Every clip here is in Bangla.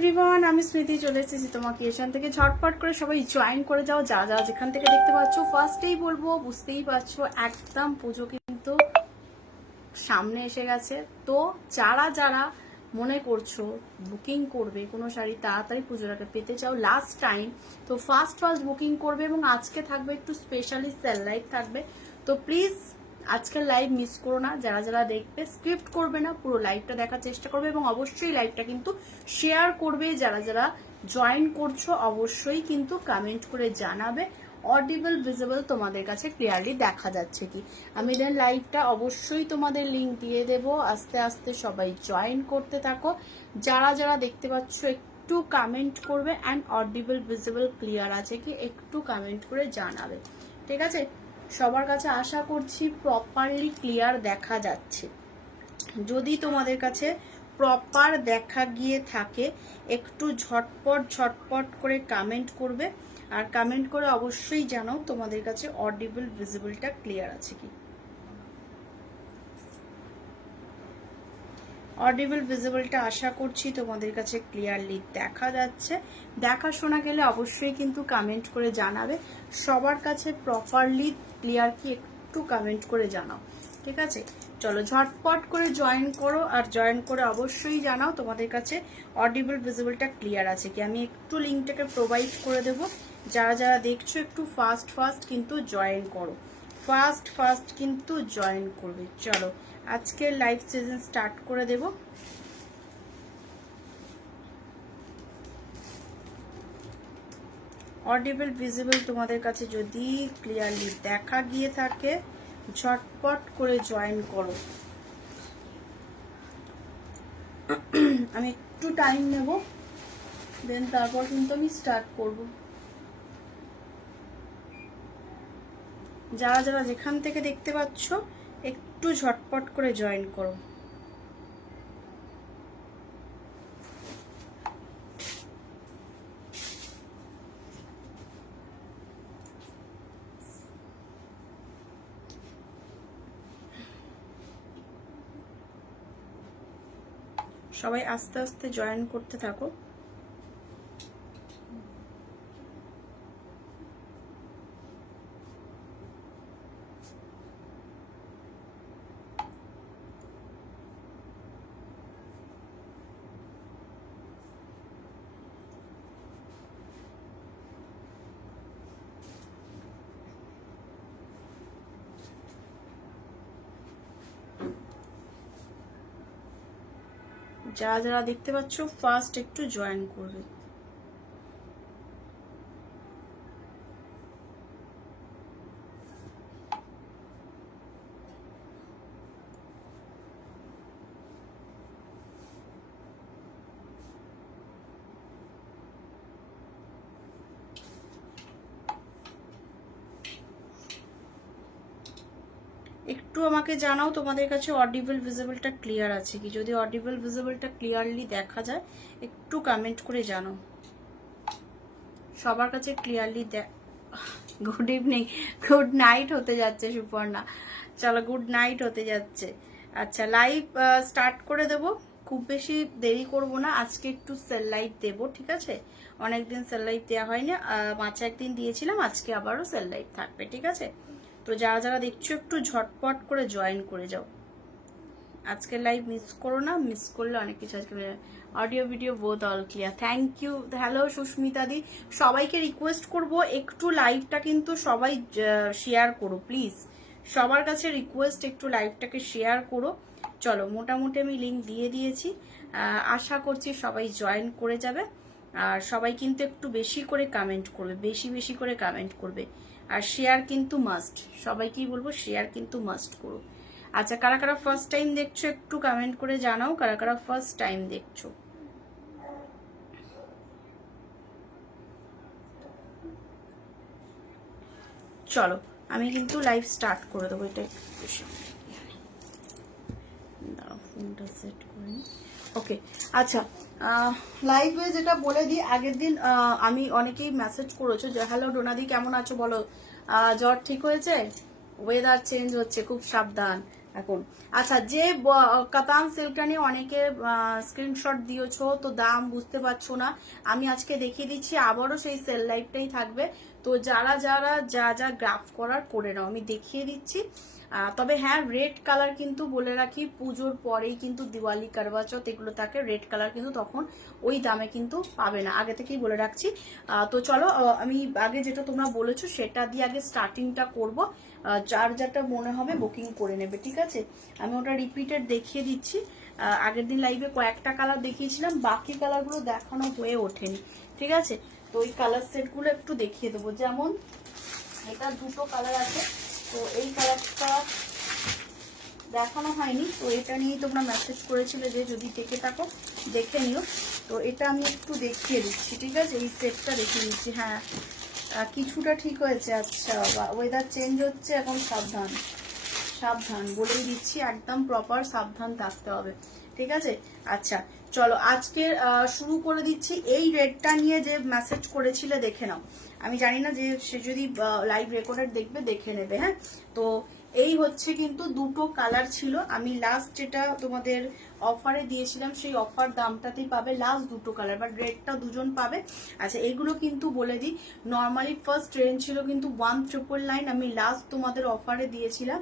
এভরিওয়ান, আমি স্মৃতি চলে এসেছি তোমাকে এখান থেকে। ঝটপট করে সবাই জয়েন করে যাও, যা যা যেখান থেকে দেখতে পাচ্ছ। ফার্স্টেই বলবো, বুঝতেই পারছো একদম পুজো কিন্তু সামনে এসে গেছে। তো যারা যারা মনে করছো বুকিং করবে কোনো শাড়ি, তাড়াতাড়ি পুজোটাকে পেতে চাও লাস্ট টাইম, তো ফার্স্ট বুকিং করবে। এবং আজকে থাকবে একটু স্পেশালি সেল লাইভ থাকবে, তো প্লিজ আজকের লাইভ মিস করো না। যারা যারা দেখবে স্ক্রিপ্ট করবে না, পুরো লাইভটা দেখার চেষ্টা করবে এবং অবশ্যই লাইভটা কিন্তু শেয়ার করবে। যারা যারা জয়েন করছো অবশ্যই কিন্তু কমেন্ট করে জানাবে অডিবল ভিজিবল তোমাদের কাছে ক্লিয়ারলি দেখা যাচ্ছে কি। আমি দেন লাইভটা অবশ্যই তোমাদের লিঙ্ক দিয়ে দেব। আস্তে আস্তে সবাই জয়েন করতে থাকো। যারা যারা দেখতে পাচ্ছ একটু কমেন্ট করবে অ্যান্ড অডিবল ভিজিবল ক্লিয়ার আছে কি একটু কমেন্ট করে জানাবে, ঠিক আছে? সবার কাছে আশা করছি প্রপারলি ক্লিয়ার দেখা যাচ্ছে। যদি তোমাদের কাছে প্রপার দেখা গিয়ে থাকে একটু ঝটপট ঝটপট করে কমেন্ট করবে, আর কমেন্ট করে অবশ্যই জানাও তোমাদের কাছে অডিবল ভিজিবলটা ক্লিয়ার আছে কি। অডিবল ভিজিবলটা আশা করছি তোমাদের কাছে ক্লিয়ারলি দেখা যাচ্ছে। দেখা শোনা গেলে অবশ্যই কিন্তু কমেন্ট করে জানাবে। সবার কাছে প্রপারলি ক্লিয়ার কি একটু কমেন্ট করে জানাও, ঠিক আছে? চলো ঝটপট করে জয়েন করো, আর জয়েন করে অবশ্যই জানাও তোমাদের কাছে অডিবল ভিজিবলটা ক্লিয়ার আছে কি। আমি একটু লিঙ্কটাকে প্রোভাইড করে দেবো। যারা যারা দেখছো একটু ফাস্ট কিন্তু জয়েন করো, ফাস্ট কিন্তু জয়েন করবে। চলো আজকের লাইভ সেশন স্টার্ট করে দেব। অডিবল ভিজিবল তোমাদের কাছে যদি ক্লিয়ারলি দেখা গিয়ে থাকে ঝটপট করে জয়েন করো। আমি একটু টাইম নেব, দেন তারপর কিন্তু আমি স্টার্ট করব। যারা যারা যেখান থেকে দেখতে পাচ্ছ একটু ঝটপট করে জয়েন করো। সবাই আস্তে আস্তে জয়েন করতে থাকো। যারা যারা দেখতে পাচ্ছ ফার্স্ট একটু জয়েন করবে। একটু আমাকে জানাও তোমাদের কাছে অডিবল ভিজিবলটা ক্লিয়ার আছে কি। যদি অডিবল ভিজিবলটা ক্লিয়ারলি দেখা যায় একটু কমেন্ট করে জানাও। সবার কাছে clearly good evening, good night হতে যাচ্ছে সুপর্ণা। চলো গুড নাইট হতে যাচ্ছে। আচ্ছা লাইভ স্টার্ট করে দেব, খুব বেশি দেরি করব না। আজকে একটু সেল লাইভ দেবো, ঠিক আছে? অনেকদিন সেল লাইভ দেওয়া হয়নি, মাঝে একদিন দিয়েছিলাম, আজকে আবারও সেল লাইভ থাকবে, ঠিক আছে? তো যারা যারা দেখছো একটু ঝটপট করে জয়েন করে যাও। আজকের লাইভ মিস করো না, মিস করলে অনেক কিছু। আজকে audio video both all clear, thank you. Hello Susmita দি, সবাইকে রিকোয়েস্ট করব একটু লাইভটা কিন্তু সবাই শেয়ার করো প্লিজ। সবার কাছে রিকোয়েস্ট একটু লাইভটাকে শেয়ার করো। চলো মোটামুটি আমি লিঙ্ক দিয়ে দিয়েছি, আশা করছি সবাই জয়েন করে যাবে। আর সবাই কিন্তু একটু বেশি করে কমেন্ট করবে, বেশি বেশি করে কমেন্ট করবে। আর শেয়ার কিন্তু মাস্ট, সবাইকেই বলবো শেয়ার কিন্তু মাস্ট করো। আচ্ছা কারা কারা ফার্স্ট টাইম দেখছো একটু কমেন্ট করে জানাও, কারা কারা ফার্স্ট টাইম দেখছো। চলো আমি কিন্তু লাইভ স্টার্ট করে দেবো। এটা ফোনটা সেট করে ওকে। আচ্ছা লাইভে যেটা বলে দিই, আগের দিন আমি অনেকেই মেসেজ করেছো যে হ্যালো ডোনাদি কেমন আছো বলো, জ্বর ঠিক হয়েছে, ওয়েদার চেঞ্জ হচ্ছে খুব সাবধান, এখন আচ্ছা, যে কাতান সিল্কটা নিয়ে অনেকে স্ক্রিনশট দিয়েছো, তো দাম বুঝতে পারছো না, আমি আজকে দেখিয়ে দিচ্ছি। আবারও সেই সেল লাইভটাই থাকবে, তো যারা যারা যা যা গ্রাফ করার করে নাও, আমি দেখিয়ে দিচ্ছি। তবে হ্যাঁ, রেড কালার কিন্তু বলে রাখি, পুজোর পরেই কিন্তু দিওয়ালি, কারবা চৌথ এগুলো থাকে, রেড কালার কিন্তু তখন ওই দামে কিন্তু পাবে না, আগে থেকেই বলে রাখছি। তো চলো, আমি আগে যেটা তোমরা বলেছো সেটা দিয়ে আগে স্টার্টিংটা করব। যার যেটা মনে হবে বুকিং করে নেবে, ঠিক আছে? আমি ওটা রিপিটেড দেখিয়ে দিচ্ছি। আগের দিন লাইভে কয়েকটা কালার দেখিয়েছিলাম, বাকি কালারগুলো দেখানো হয়ে ওঠেনি, ঠিক আছে? তো ওই কালার সেটগুলো একটু দেখিয়ে দেবো। যেমন এটা দুটো কালার আছে, তো এই কালারটা দেখানো হয়নি, তো এটা নিয়েই তোমরা মেসেজ করেছিলে যে যদি দেখে থাকো দেখে নিও। তো এটা আমি একটু দেখিয়ে দিচ্ছি, ঠিক আছে? এই সেটটা দেখিয়ে দিচ্ছি। হ্যাঁ, কিছুটা ঠিক হয়েছে। আচ্ছা, ওয়েদার চেঞ্জ হচ্ছে এখন, সাবধান সাবধান বলেই দিচ্ছি, একদম প্রপার সাবধান থাকতে হবে, ঠিক আছে? আচ্ছা চলো, আজকে শুরু করে দিচ্ছি। এই রেডটা নিয়ে যে মেসেজ করেছিলে দেখে নাও, আমি জানি না যে সে যদি লাইভ রেকর্ডেড দেখবে, দেখে নেবে। হ্যাঁ, তো এই হচ্ছে কিন্তু দুটো কালার ছিল, আমি লাস্ট যেটা তোমাদের অফারে দিয়েছিলাম সেই অফার দামটাতেই পাবে লাস্ট দুটো কালার, বাট রেডটা দুজন পাবে। আচ্ছা, এইগুলো কিন্তু বলে দিই, নর্মালি ফার্স্ট রেঞ্জ ছিল কিন্তু 1999, আমি লাস্ট তোমাদের অফারে দিয়েছিলাম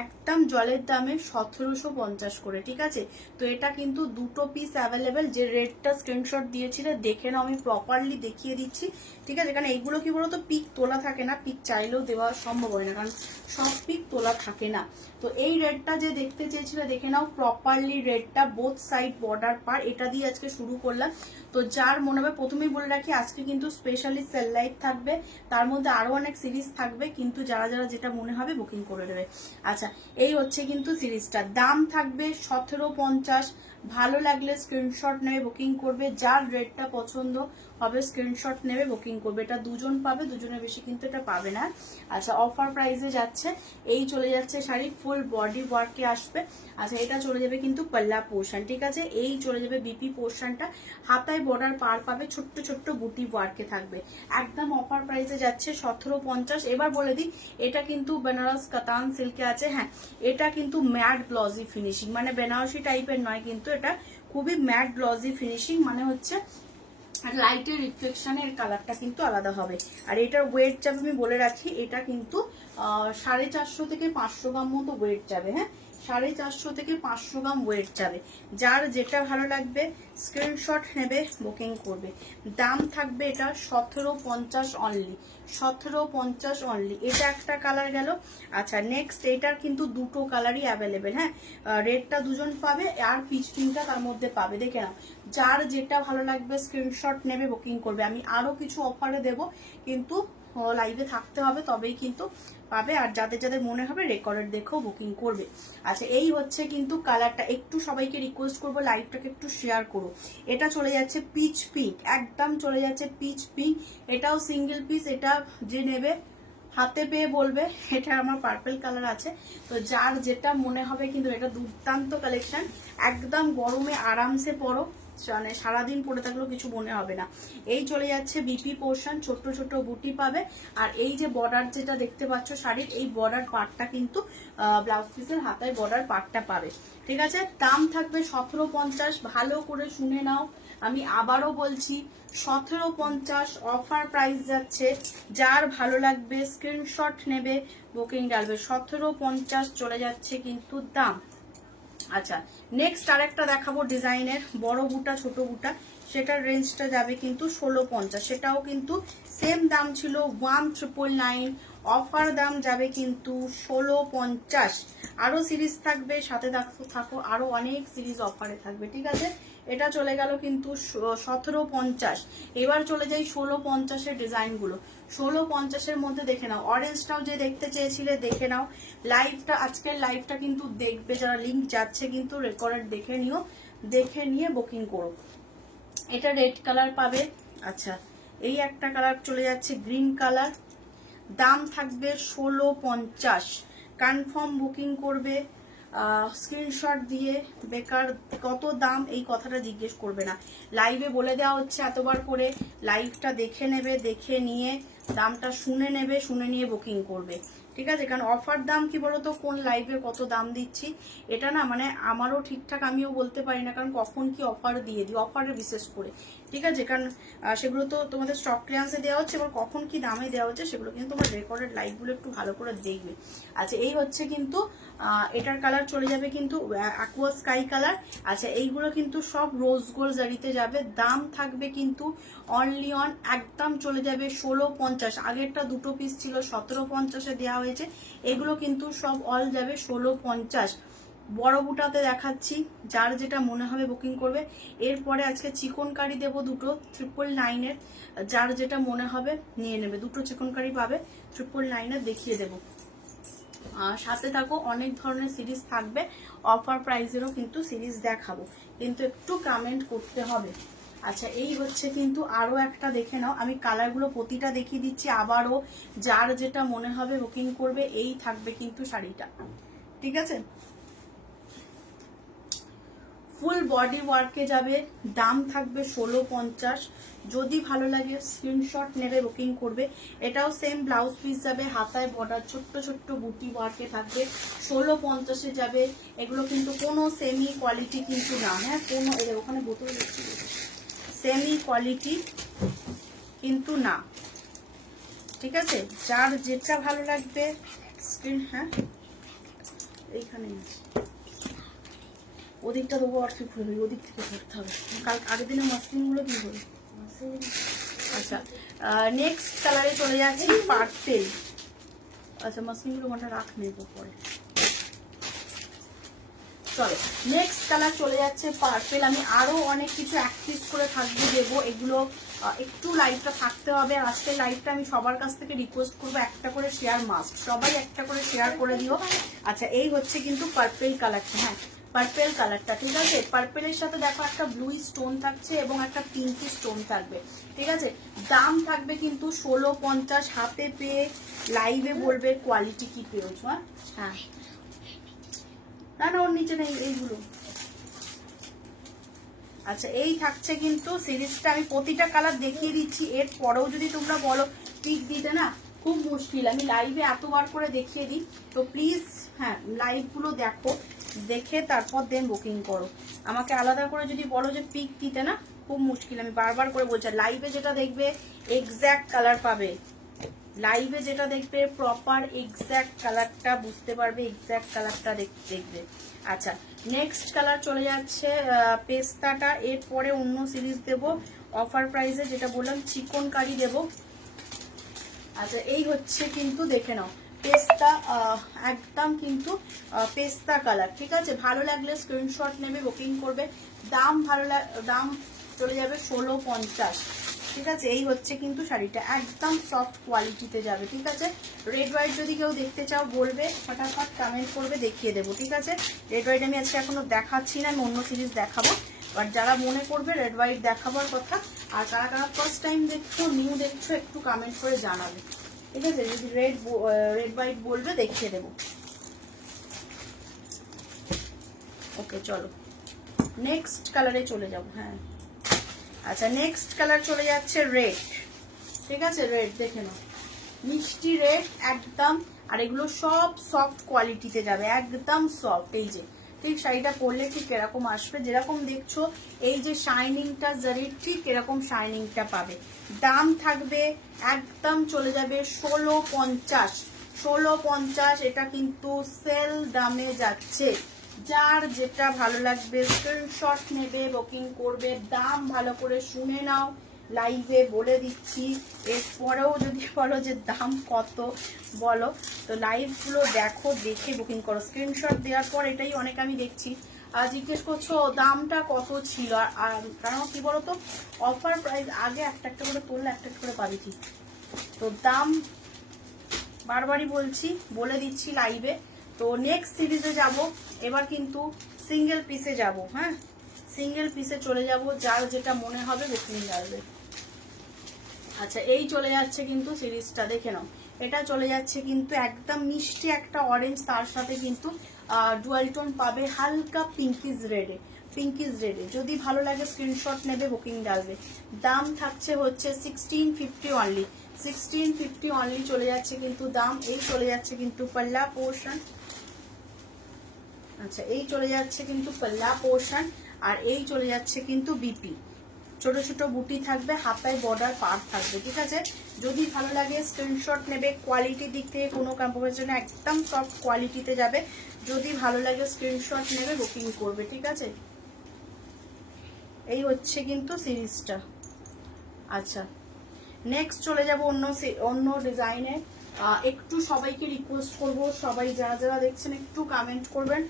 একদম জলের দামে 1750 করে, ঠিক আছে? তো এটা কিন্তু দুটো পিস অ্যাভেলেবেল। যে রেডটা স্ক্রিনশট দিয়েছিলে দেখে নাও, আমি প্রপারলি দেখিয়ে দিচ্ছি, ঠিক আছে? কারণ এইগুলো কি বলতো, পিক তোলা থাকে না, পিক চাইলেও দেওয়া সম্ভব হয় না, কারণ সব পিক তোলা থাকে না। তো এই রেডটা যে দেখতে চেয়েছিলে দেখে নাও, প্রপারলি রেডটা বোথ সাইড বর্ডার পার, এটা দিয়ে আজকে শুরু করলাম। তো যার মনে হবে, প্রথমেই বলে রাখি আজকে কিন্তু স্পেশালি সেল লাইভ থাকবে, তার মধ্যে আরো অনেক সিরিজ থাকবে, কিন্তু যারা যারা যেটা মনে হবে বুকিং করে দেবে। আচ্ছা, এই হচ্ছে কিন্তু সিরিজটা, দাম থাকবে 1750। ভালো লাগলে স্ক্রিনশট নেবে, বুকিং করবে। যার রেটটা পছন্দ হবে স্ক্রিনশট নেবে, বুকিং করবে। এটা দুজন পাবে, দুজনের বেশি কিন্তু এটা পাবে না। আচ্ছা, অফার প্রাইসে যাচ্ছে, এই চলে যাচ্ছে শাড়ি ফুল বডি ওয়ার্কে আসবে। আচ্ছা, এটা চলে যাবে কিন্তু পাল্লা পোর্শন, ঠিক আছে? এই চলে যাবে বিপি পোর্শনটা, হাতায় বর্ডার পার পাবে, ছোট্ট ছোট্ট বুটি ওয়ার্কে থাকবে। একদম অফার প্রাইসে যাচ্ছে 1750। এবার বলে দিই, এটা কিন্তু বেনারস কাতান সিল্কে আছে। হ্যাঁ, এটা কিন্তু ম্যাট গ্লজি ফিনিশিং, মানে বেনারসি টাইপের নয়, কিন্তু এটা খুবই ম্যাট গ্লজি ফিনিশিং, মানে হচ্ছে লাইটের রিফ্লেকশনের কালারটা কিন্তু আলাদা হবে। আর এটার ওয়েট যাবে, আমি বলে রাখি, এটা কিন্তু 450 থেকে 500 গ্রাম মতো ওয়েট যাবে। হ্যাঁ, 450 থেকে 500 গ্রাম ওয়েট যাবে। যার যেটা ভালো লাগবে স্ক্রিনশট নেবে, বুকিং করবে। দাম থাকবে এটা 1750 অনলি, 1750 অনলি। এটা একটা কালার গেল। আচ্ছা, নেক্সট এটার কিন্তু দুটো কালারই অ্যাভেলেবেল। হ্যাঁ, রেডটা দুজন পাবে, আর পিচ পিঙ্কটা তার মধ্যে পাবে, দেখে নাও। যার যেটা ভালো লাগবে স্ক্রিনশট নেবে, বুকিং করবে। আমি আরো কিছু অফারে দেব, কিন্তু লাইভে থাকতে হবে তবেই কিন্তু পাবে। আর যাদের যাদের মনে হবে রেকর্ডেড দেখেও বুকিং করবে। আচ্ছা, এই হচ্ছে কিন্তু কালারটা। একটু সবাইকে রিকোয়েস্ট করবো লাইভটাকে একটু শেয়ার করো। এটা চলে যাচ্ছে পিচ পিঙ্ক, একদম চলে যাচ্ছে পিচ পিঙ্ক। এটাও সিঙ্গেল পিস, এটা যে নেবে হাতে পেয়ে বলবে এটা আমার পার্পল কালার আছে। তো যার যেটা মনে হবে, কিন্তু এটা দুর্দান্ত কালেকশন, একদম গরমে আরামসে পরো, মানে সারাদিন পরে থাকলেও কিছু মনে হবে না। এই চলে যাচ্ছে বিপি পোর্শন, ছোট্ট ছোট্ট বুটি পাবে। আর এই যে বর্ডার যেটা দেখতে পাচ্ছ শাড়ির, এই বর্ডার পার্টটা কিন্তু ব্লাউজ পিসের হাতায় বর্ডার পার্টটা পাবে, ঠিক আছে? দাম থাকবে 1750। ভালো করে শুনে নাও, আমি আবারও বলছি 1750 অফার প্রাইস যাচ্ছে। যার ভালো লাগবে স্ক্রিনশট নেবে, বুকিং ডালবে। 1750 চলে যাচ্ছে কিন্তু দাম। আচ্ছা, নেক্সট আরেকটা দেখাবো ডিজাইনের, বড় বুটা ছোট বুটা, সেটার রেঞ্জটা যাবে কিন্তু 1650। সেটাও কিন্তু সেম দাম ছিল 1999, অফার দাম যাবে কিন্তু 1650। আরো সিরিজ থাকবে, সাথে থাকো, আরো অনেক সিরিজ অফারে থাকবে, ঠিক আছে? এটা চলে গেল কিন্তু 1750। এবার চলে যাই 1650-এর ডিজাইনগুলো। 1650-এর মধ্যে দেখে নাও, অরেঞ্জটাও যে দেখতে চেয়েছিলে দেখে নাও। লাইভটা, আজকের লাইভটা কিন্তু দেখবে যারা, লিঙ্ক যাচ্ছে কিন্তু, রেকর্ড দেখে নিও, দেখে নিয়ে বুকিং করো। এটা রেড কালার পাবে। আচ্ছা, এই একটা কালার চলে যাচ্ছে গ্রিন কালার, দাম থাকবে 1650। কনফার্ম বুকিং করবে, স্ক্রিনশট দিয়ে। বেকার কত দাম এই কথাটা জিজ্ঞেস করবে না, লাইভে বলে দেওয়া হচ্ছে এতবার করে। লাইভটা দেখে নেবে, দেখে নিয়ে দামটা শুনে নেবে, শুনে নিয়ে বুকিং করবে, ঠিক আছে, কারণ অফার দাম কি বলতো, কোন লাইভে কত দাম দিচ্ছি এটা না মানে আমারও ঠিকঠাক আমিও বলতে পারি না, কারণ কখন কি অফার দিয়ে দিই, অফারে বিশেষ করে, ঠিক আছে, কারণ সেগুলো তো তোমাদের স্টক ক্লিয়ারেন্সে দেওয়া হচ্ছে, এবার কখন কি দামে দেওয়া হচ্ছে সেগুলো কিন্তু তোমার রেকর্ডেড লাইভগুলো একটু ভালো করে দেখবে। আচ্ছা এই হচ্ছে কিন্তু এটার কালার চলে যাবে কিন্তু অ্যাকোয়া স্কাই কালার। আচ্ছা এইগুলো কিন্তু সব রোজ গোল্ড জারিতে যাবে, দাম থাকবে কিন্তু অনলি অন একদম চলে যাবে 1650। আগেরটা দুটো পিস ছিল 1750-এ দেওয়া হয়েছে, এগুলো কিন্তু সব অল যাবে 1650। বড় বুটাতে দেখাচ্ছি, যার যেটা মনে হবে বুকিং করবে। এরপরে আজকে চিকন কারি দেবো দুটো 999-এর, যার যেটা মনে হবে নিয়ে নেবে, দুটো চিকন কারি পাবে 999-এর দেখিয়ে দেবো। সাথে থাকো, অনেক ধরনের সিরিজ থাকবে, অফার প্রাইসেরও কিন্তু সিরিজ দেখাবো, কিন্তু একটু কমেন্ট করতে হবে। আচ্ছা এই হচ্ছে কিন্তু আরো একটা দেখে নাও, আমি কালারগুলো প্রতিটা দেখিয়ে দিচ্ছি আবারও, যার যেটা মনে হবে বুকিং করবে। এই থাকবে কিন্তু শাড়িটা, ঠিক আছে, ফুল বডি ওয়ার্কে যাবে, দাম থাকবে 1650। যদি ভালো লাগে স্ক্রিনশট নেবে, বুকিং করবে। এটাও সেম ব্লাউজ পিস যাবে, হাতায় বর্ডার ছোট্ট ছোট্ট বুটি ওয়ার্কে থাকবে, 1650-এ যাবে। এগুলো কিন্তু কোনো সেমি কোয়ালিটি কিন্তু না, হ্যাঁ কোনো ওখানে বোতল দেখছি, সেমি কোয়ালিটি কিন্তু না, ঠিক আছে, যার যেটা ভালো লাগবে স্ক্রিন, হ্যাঁ এইখানে ওদিকটা দেবো, আর কি খুলবে ওদিক থেকে ধরতে হবে, কাল আগের দিনের মাসলিনগুলো কি হবে। আচ্ছা নেক্সট কালারে চলে যাচ্ছি, পার্পেল। আচ্ছা মাসলিনগুলো ওটা রাখ নেবো পরে, চলো নেক্সট কালার চলে যাচ্ছে পার্পেল। আমি আরো অনেক কিছু এক পিস করে থাকবে দেবো, এগুলো একটু লাইভটা থাকতে হবে। আর আজকের লাইভটা আমি সবার কাছ থেকে রিকোয়েস্ট করবো একটা করে শেয়ার মাস্ট, সবাই একটা করে শেয়ার করে দিও। আচ্ছা এই হচ্ছে কিন্তু পার্পেল কালারটা, হ্যাঁ পার্পেল কালারটা, ঠিক আছে, পার্পেলের সাথে দেখো একটা ব্লু স্টোন থাকছে এবং একটা পিঙ্কি স্টোন থাকবে, ঠিক আছে, দাম থাকবে কিন্তু 1650। হাতে পেয়ে লাইভে বলবে কোয়ালিটি কি পেয়েছো। হ্যাঁ না না ওর নিচে নেই এইগুলো। আচ্ছা এই থাকছে কিন্তু সিরিজটা, আমি প্রতিটা কালার দেখিয়ে দিচ্ছি, এর পরেও যদি তোমরা বলো পিক দিতে না খুব মুশকিল, আমি লাইভে এতবার করে দেখিয়ে দিই, তো প্লিজ হ্যাঁ লাইভগুলো দেখো, দেখে তারপর দেন বুকিং করো। আমাকে আলাদা করে যদি বলো যে পিক দিতে না খুব মুশকিল, আমি বারবার করে বলছি, লাইভে যেটা দেখবে এক্স্যাক্ট কালার পাবে, লাইভে যেটা দেখবে প্রপার এক্স্যাক্ট কালারটা বুঝতে পারবে, এক্স্যাক্ট কালারটা দেখবে। আচ্ছা নেক্সট কালার চলে যাচ্ছে পেস্তাটা, এরপরে অন্য সিরিজ দেব অফার প্রাইসে, যেটা বললাম চিকন কারি দেব। আচ্ছা এই হচ্ছে কিন্তু দেখে নাও পেস্তা, একদম কিন্তু পেস্তা কালার, ঠিক আছে, ভালো লাগলে স্ক্রিনশট নেবে, বুকিং করবে। দাম দাম চলে যাবে 1650, ঠিক আছে। এই হচ্ছে কিন্তু শাড়িটা, একদম সফট কোয়ালিটিতে যাবে, ঠিক আছে। রেড হোয়াইট যদি কেউ দেখতে চাও বলবে, ফটাফট কমেন্ট করবে, দেখিয়ে দেবো, ঠিক আছে। রেড হোয়াইট আমি আজকে এখনো দেখাচ্ছি না, আমি অন্য সিরিজ দেখাবো, বাট যারা মনে করবে রেড হোয়াইট দেখাবার কথা, আর কারা কারা ফার্স্ট টাইম দেখছো নিউ দেখছো একটু কমেন্ট করে জানাবে, ঠিক আছে। যদি রেড হোয়াইট বলবে দেখিয়ে দেবো। ওকে চলো নেক্সট কালারে চলে যাবো। হ্যাঁ আচ্ছা নেক্সট কালার চলে যাচ্ছে রেড, ঠিক আছে, রেড দেখে নাও মিষ্টি রেড একদম, আর এগুলো সব সফট কোয়ালিটিতে যাবে, একদম সফট। এই যে ঠিক শাড়িটা পরলে ঠিক এরকম আসবে, যেরকম দেখছো এই যে শাইনিংটা জারির ঠিক এরকম শাইনিংটা পাবে। দাম থাকবে একদম চলে যাবে 1650, 1650, এটা কিন্তু সেল দামে যাচ্ছে। যার যেটা ভালো লাগবে স্ক্রিনশট নেবে, বুকিং করবে। দাম ভালো করে শুনে নাও, লাইভে বলে দিচ্ছি, এরপরেও যদি বলো যে দাম কত বলো, তো লাইভগুলো দেখো, দেখে বুকিং করো। স্ক্রিনশট দেওয়ার পর এটাই অনেক আমি দেখছি জিজ্ঞেস করছো দামটা কত ছিল, আর কারণ কি বলতো অফার প্রাইস আগে একটা একটা করে তুললে একটা একটা করে পাবি ঠিক, তো দাম বারবারই বলছি, বলে দিচ্ছি লাইভে। তো নেক্সট সিরিজে যাব, এবার কিন্তু সিঙ্গেল পিসে যাব, হ্যাঁ সিঙ্গেল পিসে চলে যাব, যার যেটা মনে হবে বুকিং যাবে। আচ্ছা এই চলে যাচ্ছে কিন্তু সিরিজটা, দেখে নাও এটা চলে যাচ্ছে কিন্তু একদম মিষ্টি একটা অরেঞ্জ, তার সাথে কিন্তু ডুয়াল টোন পাবে হালকা পিঙ্কিজ রেডে, পিঙ্কিজ রেডে। যদি ভালো লাগে স্ক্রিনশট নেবে, বুকিং ডালবে। দাম থাকছে হচ্ছে 1650 অনলি, 1650 অনলি চলে যাচ্ছে কিন্তু দাম। এই চলে যাচ্ছে কিন্তু পাল্লা পোর্শন। আচ্ছা, এই চলে যাচ্ছে কিন্তু পাল্লা পোর্শন, আর এই চলে যাচ্ছে কিন্তু বিপি। ছোট ছোট বুটি থাকবে, হাতায় বর্ডার পার থাকবে, ঠিক আছে। যদি ভালো লাগে স্ক্রিনশট নেবে। কোয়ালিটির দিক থেকে কোনো কম্প্রোমাইজ না, একদম সফট কোয়ালিটিতে যাবে। যদি ভালো লাগে স্ক্রিনশট নেবে, বুকিং করবে, ঠিক আছে। এই হচ্ছে কিন্তু সিরিজটা। আচ্ছা, নেক্সট চলে যাব অন্য ডিজাইনে। একটু সবাইকে রিকোয়েস্ট করব, সবাই যারা যারা দেখছেন একটু কমেন্ট করবেন।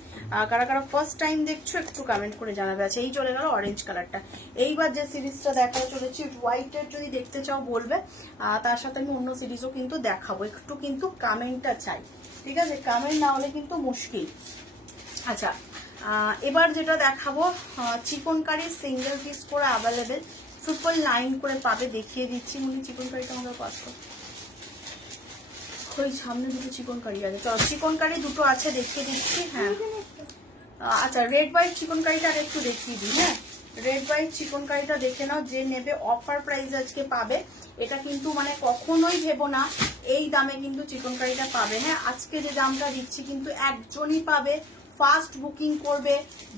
কারা কারা ফার্স্ট টাইম দেখছো একটু কমেন্ট করে জানাবে। আচ্ছা, এই চলে গেল অরেঞ্জ কালারটা। এইবার যে সিরিজটা দেখা চলেছে হোয়াইটের, যদি দেখতে চাও বলবে। তার সাথে আমি অন্য সিরিজও কিন্তু দেখাবো। একটু কিন্তু কমেন্টটা চাই, ঠিক আছে। কমেন্ট না হলে কিন্তু মুশকিল। আচ্ছা, এবার যেটা দেখাবো চিকনকারি সিঙ্গেল পিস করে অ্যাভেলেবেল, ট্রিপল লাইন করে পাবে। দেখিয়ে দিচ্ছি। মনে চিকনকারিটা আমাদের পাস করো। ওই সামনে দুটো চিকনকারি আছে, চলো চিকনকারি দুটো আছে দেখিয়ে দিচ্ছি। হ্যাঁ, আচ্ছা, রেড হোয়াইট চিকনকারিটা আর একটু দেখিয়ে দিই। হ্যাঁ, রেড হোয়াইট চিকনকারিটা দেখে নাও। যে নেবে অফার প্রাইস আজকে পাবে। এটা কিন্তু মানে কখনোই ভেবো না এই দামে কিন্তু চিকনকারিটা পাবে। হ্যাঁ, আজকে যে দামটা দিচ্ছি কিন্তু একজনই পাবে, ফার্স্ট বুকিং করবে।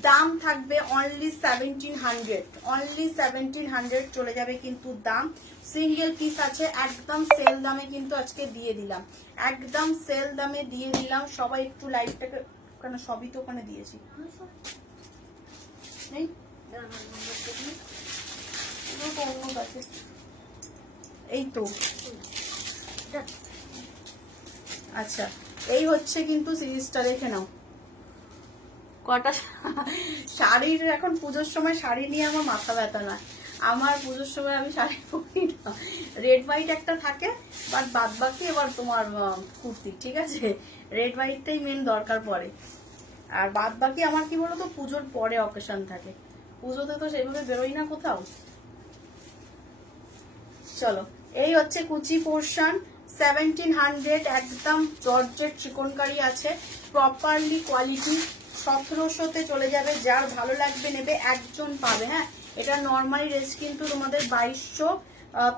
দাম থাকবে অনলি 1700, অনলি 1700 চলে যাবে কিন্তু দাম। সিঙ্গেল পিস আছে, একদম সেল দামে কিন্তু আজকে দিয়ে দিলাম, একদম সেল দামে দিয়ে দিলাম। সবাই একটু লাইভটাকে, কেন সবই তো ওখানে দিয়েছি নেই, অন্য কাছে এই তো। আচ্ছা, এই হচ্ছে কিন্তু সিরিজটা, দেখে নাও। কটা শাড়ির, এখন পুজোর সময় শাড়ি নিয়ে আমার মাথা ব্যথা না। আমার পুজোর সময় আমি শাড়ি পরি না। রেড হোয়াইট একটা থাকে, বাট বাদ বাকি এবার তোমার কুর্তি, ঠিক আছে। রেড হোয়াইটটাই মেন দরকার পড়ে। আর বাদ বাকি আমার কি বলতো পুজোর পরে অকেশন থাকে, পুজোতে তো সেভাবে বেরোই না কোথাও। চলো, এই হচ্ছে কুচি পোর্শন 1700, একদম জর্জেট চিকনকারি আছে, প্রপারলি কোয়ালিটি। 1700-তে চলে যাবে। যার ভালো লাগবে নেবে, একজন পাবে। হ্যাঁ, এটা নর্মালি রেঞ্জ কিন্তু তোমাদের 2200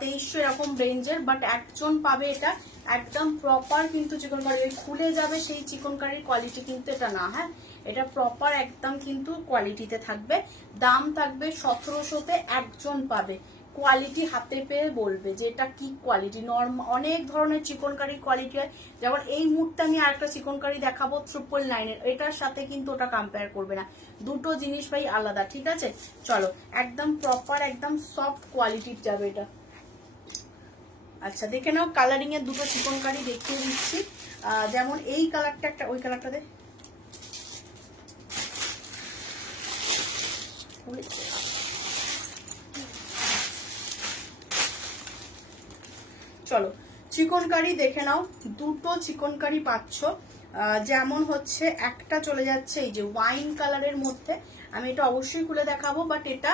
2300 এরকম রেঞ্জের, বাট একজন পাবে। এটা একদম প্রপার কিন্তু চিকনকারি, খুলে যাবে সেই চিকনকারির কোয়ালিটি কিন্তু এটা না। হ্যাঁ, এটা প্রপার একদম কিন্তু কোয়ালিটিতে থাকবে। দাম থাকবে 1700-তে, একজন পাবে। কোয়ালিটি হাতে পেয়ে বলবে যে এটা কি কোয়ালিটি। অনেক ধরনের চিকনকারির কোয়ালিটি হয়, যেমন এই মুহূর্তে আমি আরেকটা চিকনকারি দেখাবো 999-এর, এটার সাথে কিন্তু ওটা কম্পেয়ার করবে না। দুটো জিনিস ভাই আলাদা, ঠিক আছে। চলো, একদম প্রপার একদম সফট কোয়ালিটির যাবে এটা। আচ্ছা, দেখে নাও কালারিং এর দুটো চিকনকারি দেখিয়ে দিচ্ছি। যেমন এই কালারটা একটা, ওই কালারটা দে। চলো, চিকনকারি দেখে নাও। দুটো চিকনকারি পাচ্ছ। যেমন হচ্ছে একটা চলে যাচ্ছে এই যে ওয়াইন কালারের মধ্যে, আমি এটা অবশ্যই খুলে দেখাবো, বাট এটা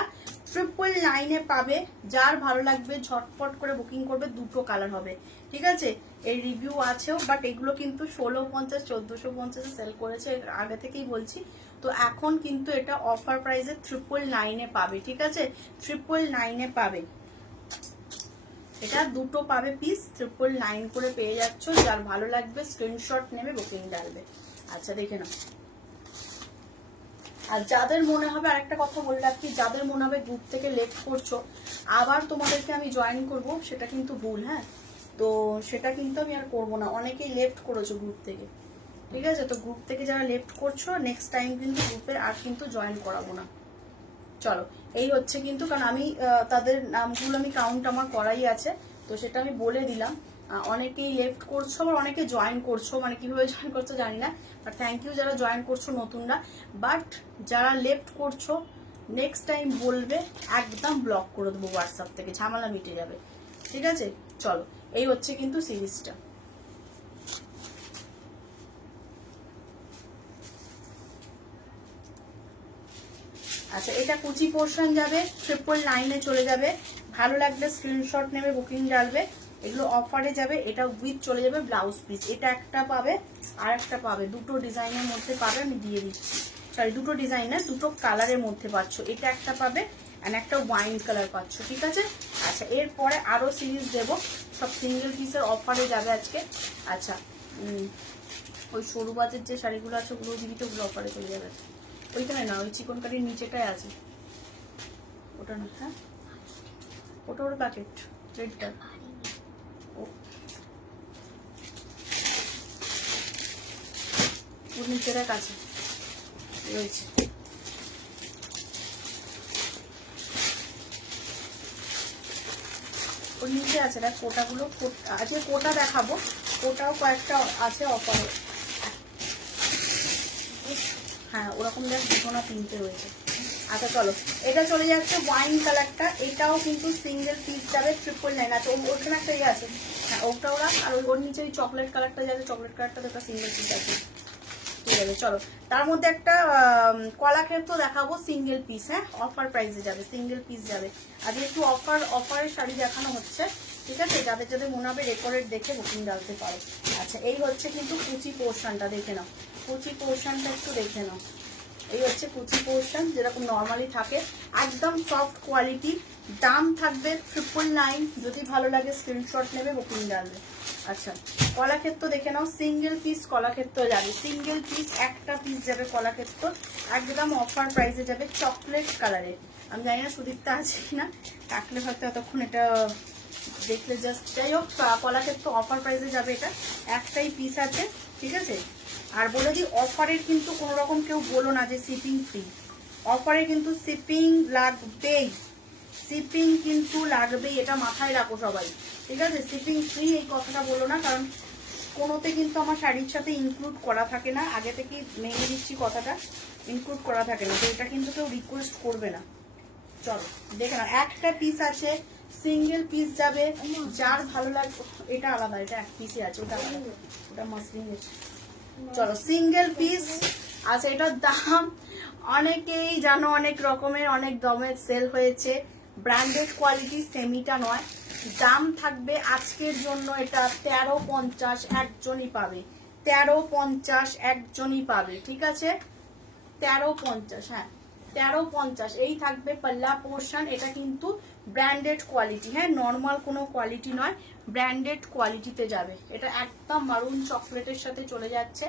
ট্রিপল লাইনে পাবে। যার ভালো লাগবে ঝটপট করে বুকিং করবে। দুটো কালার হবে, ঠিক আছে। এই রিভিউ আছেও, বাট এগুলো কিন্তু 1650 1450 সেল করেছে আগে থেকেই বলছি। তো এখন কিন্তু এটা অফার প্রাইসে ট্রিপল লাইনে পাবে, ঠিক আছে। ট্রিপল লাইনে পাবে, এটা দুটো পাবে পিস, 999 করে পেয়ে যাচ্ছ। যার ভালো লাগবে স্ক্রিনশট নেবে, বুকিং ডালবে। আচ্ছা, দেখে নাও। আর যাদের মনে হবে, আরেকটা কথা বলে রাখি, যাদের মনে হবে গ্রুপ থেকে লেফট করছো, আবার তোমাদেরকে আমি জয়েন করব, সেটা কিন্তু ভুল। হ্যাঁ, তো সেটা কিন্তু আমি আর করবো না। অনেকেই লেফট করেছো গ্রুপ থেকে, ঠিক আছে। তো গ্রুপ থেকে যারা লেফট করছো, নেক্সট টাইম কিন্তু গ্রুপে আর কিন্তু জয়েন করাবো না। চলো, এই হচ্ছে কিন্তু, কারণ আমি তাদের নামগুলো আমি কাউন্ট আমার করাই আছে, তো সেটা আমি বলে দিলাম। অনেকেই লেফট করছো, আবার অনেকে জয়েন করছো, মানে কিভাবে জয়েন করছো জানি না, বাট থ্যাংক ইউ যারা জয়েন করছো নতুনরা। বাট যারা লেফট করছো, নেক্সট টাইম বলবে, একদম ব্লক করে দেবো হোয়াটসঅ্যাপ থেকে, ঝামেলা মিটে যাবে, ঠিক আছে। চলো, এই হচ্ছে কিন্তু সিরিজটা। আচ্ছা, এটা কুচি পোর্শন যাবে, 999-এ চলে যাবে। ভালো লাগলে স্ক্রিনশট নেবে, বুকিং ডালবে। এগুলো অফারে যাবে। এটা উইথ চলে যাবে ব্লাউজ পিস। এটা একটা পাবে, আর একটা পাবে, দুটো ডিজাইনের মধ্যে পাবে। আমি দিয়ে দিচ্ছি, সরি দুটো ডিজাইনের দুটো কালারের মধ্যে পাচ্ছ। এটা একটা পাবে, এন্ড একটা ওয়াইন কালার পাচ্ছ, ঠিক আছে। আচ্ছা এরপরে আরো সিরিজ দেব, সব সিঙ্গেল পিসের অফারে যাবে আজকে। আচ্ছা ওই সরু বাজের যে শাড়িগুলো আছে ওগুলো দিবি, তো ওগুলো অফারে চলে যাবে। ওইখানে না, ওই চিকন কারির নিচেটাই আছে, ওটা না। হ্যাঁ ওটা ওর প্যাকেট রেডটা, ওর নিচের কাছে রয়েছে। ওর নিচে আছে দেখ কোটাগুলো, আজকে কোটা দেখাবো, কোটাও কয়েকটা আছে অফারে। হ্যাঁ ওরকম দেখ দুটো না তিনটে রয়েছে। আচ্ছা চলো, এটা চলে যাচ্ছে ওয়াইন কালারটা, এটাও কিন্তু সিঙ্গেল পিস যাবে 999। আচ্ছা ওখানে একটা ইয়ে আছে, হ্যাঁ ওটা ওরা। আর ওর নিচে ওই চকলেট কালারটা যাবে, চকলেট কালারটা একটা সিঙ্গেল পিস আছে। ঠিক আছে চলো, তার মধ্যে একটা কলাক্ষেত্র দেখাবো সিঙ্গেল পিস। হ্যাঁ অফার প্রাইসে যাবে, সিঙ্গেল পিস যাবে। আজকে একটু অফারের শাড়ি দেখানো হচ্ছে, ঠিক আছে? যাদের যাদের মনে হবে রেকর্ডেড দেখে বুকিং ডালতে পারো। আচ্ছা এই হচ্ছে কিন্তু কুচি পোর্শনটা, দেখে নাও কুচি পোর্শনটা, একটু দেখে নাও। এই হচ্ছে কুচি পোর্শন, যেরকম নর্মালি থাকে, একদম সফট কোয়ালিটি। দাম থাকবে 999। যদি ভালো লাগে স্ক্রিনশট নেবে, বুকিং ডালবে। আচ্ছা কলাক্ষেত্র দেখে নাও, সিঙ্গেল পিস কলাক্ষেত্র যাবে, সিঙ্গেল পিস একটা পিস যাবে কলাক্ষেত্র, একদম অফার প্রাইসে যাবে, চকলেট কালারে। আমি জানি না সুদীপ্তা আছে কিনা, থাকলে হয়তো এতক্ষণ এটা দেখলে জাস্ট। যাই হোক কলাক্ষেত্র অফার প্রাইসে যাবে, এটা একটাই পিস আছে, ঠিক আছে? আর বলে দিই অফারের কিন্তু কোনো রকম কেউ বলো না যে শিপিং ফ্রি, অফারে কিন্তু শিপিং লাগবেই, শিপিং কিন্তু লাগবেই, এটা মাথায় রাখো সবাই, ঠিক আছে? শিপিং ফ্রি এই কথাটা বলো না, কারণ কোনোতে কিন্তু আমার শাড়ির সাথে ইনক্লুড করা থাকে না, আগে থেকে মেনে দিচ্ছি কথাটা, ইনক্লুড করা থাকে না, তো এটা কিন্তু কেউ রিকোয়েস্ট করবে না। চলো দেখে না, একটা পিস আছে, সিঙ্গেল পিস যাবে, যার ভালো লাগবে। এটা আলাদা, এটা এক পিসই আছে, ওটা আলাদা, ওটা মাসলিন। চলো সিঙ্গেল পিস আচ্ছা, এটার দাম অনেকেই জানো, অনেক রকমের অনেক দামের সেল হয়েছে, ব্র্যান্ডেড কোয়ালিটি, সেমিটা নয়। দাম থাকবে আজকের জন্য এটা 1350, একজনই পাবে, 1350 একজনই পাবে, ঠিক আছে? 1350, হ্যাঁ 1350 এই থাকবে পাল্লা পোর্শন। এটা কিন্তু ব্র্যান্ডেড কোয়ালিটি, হ্যাঁ নর্মাল কোনো কোয়ালিটি নয়, ব্র্যান্ডেড কোয়ালিটিতে যাবে। এটা একদম মারুন চকলেটের সাথে চলে যাচ্ছে।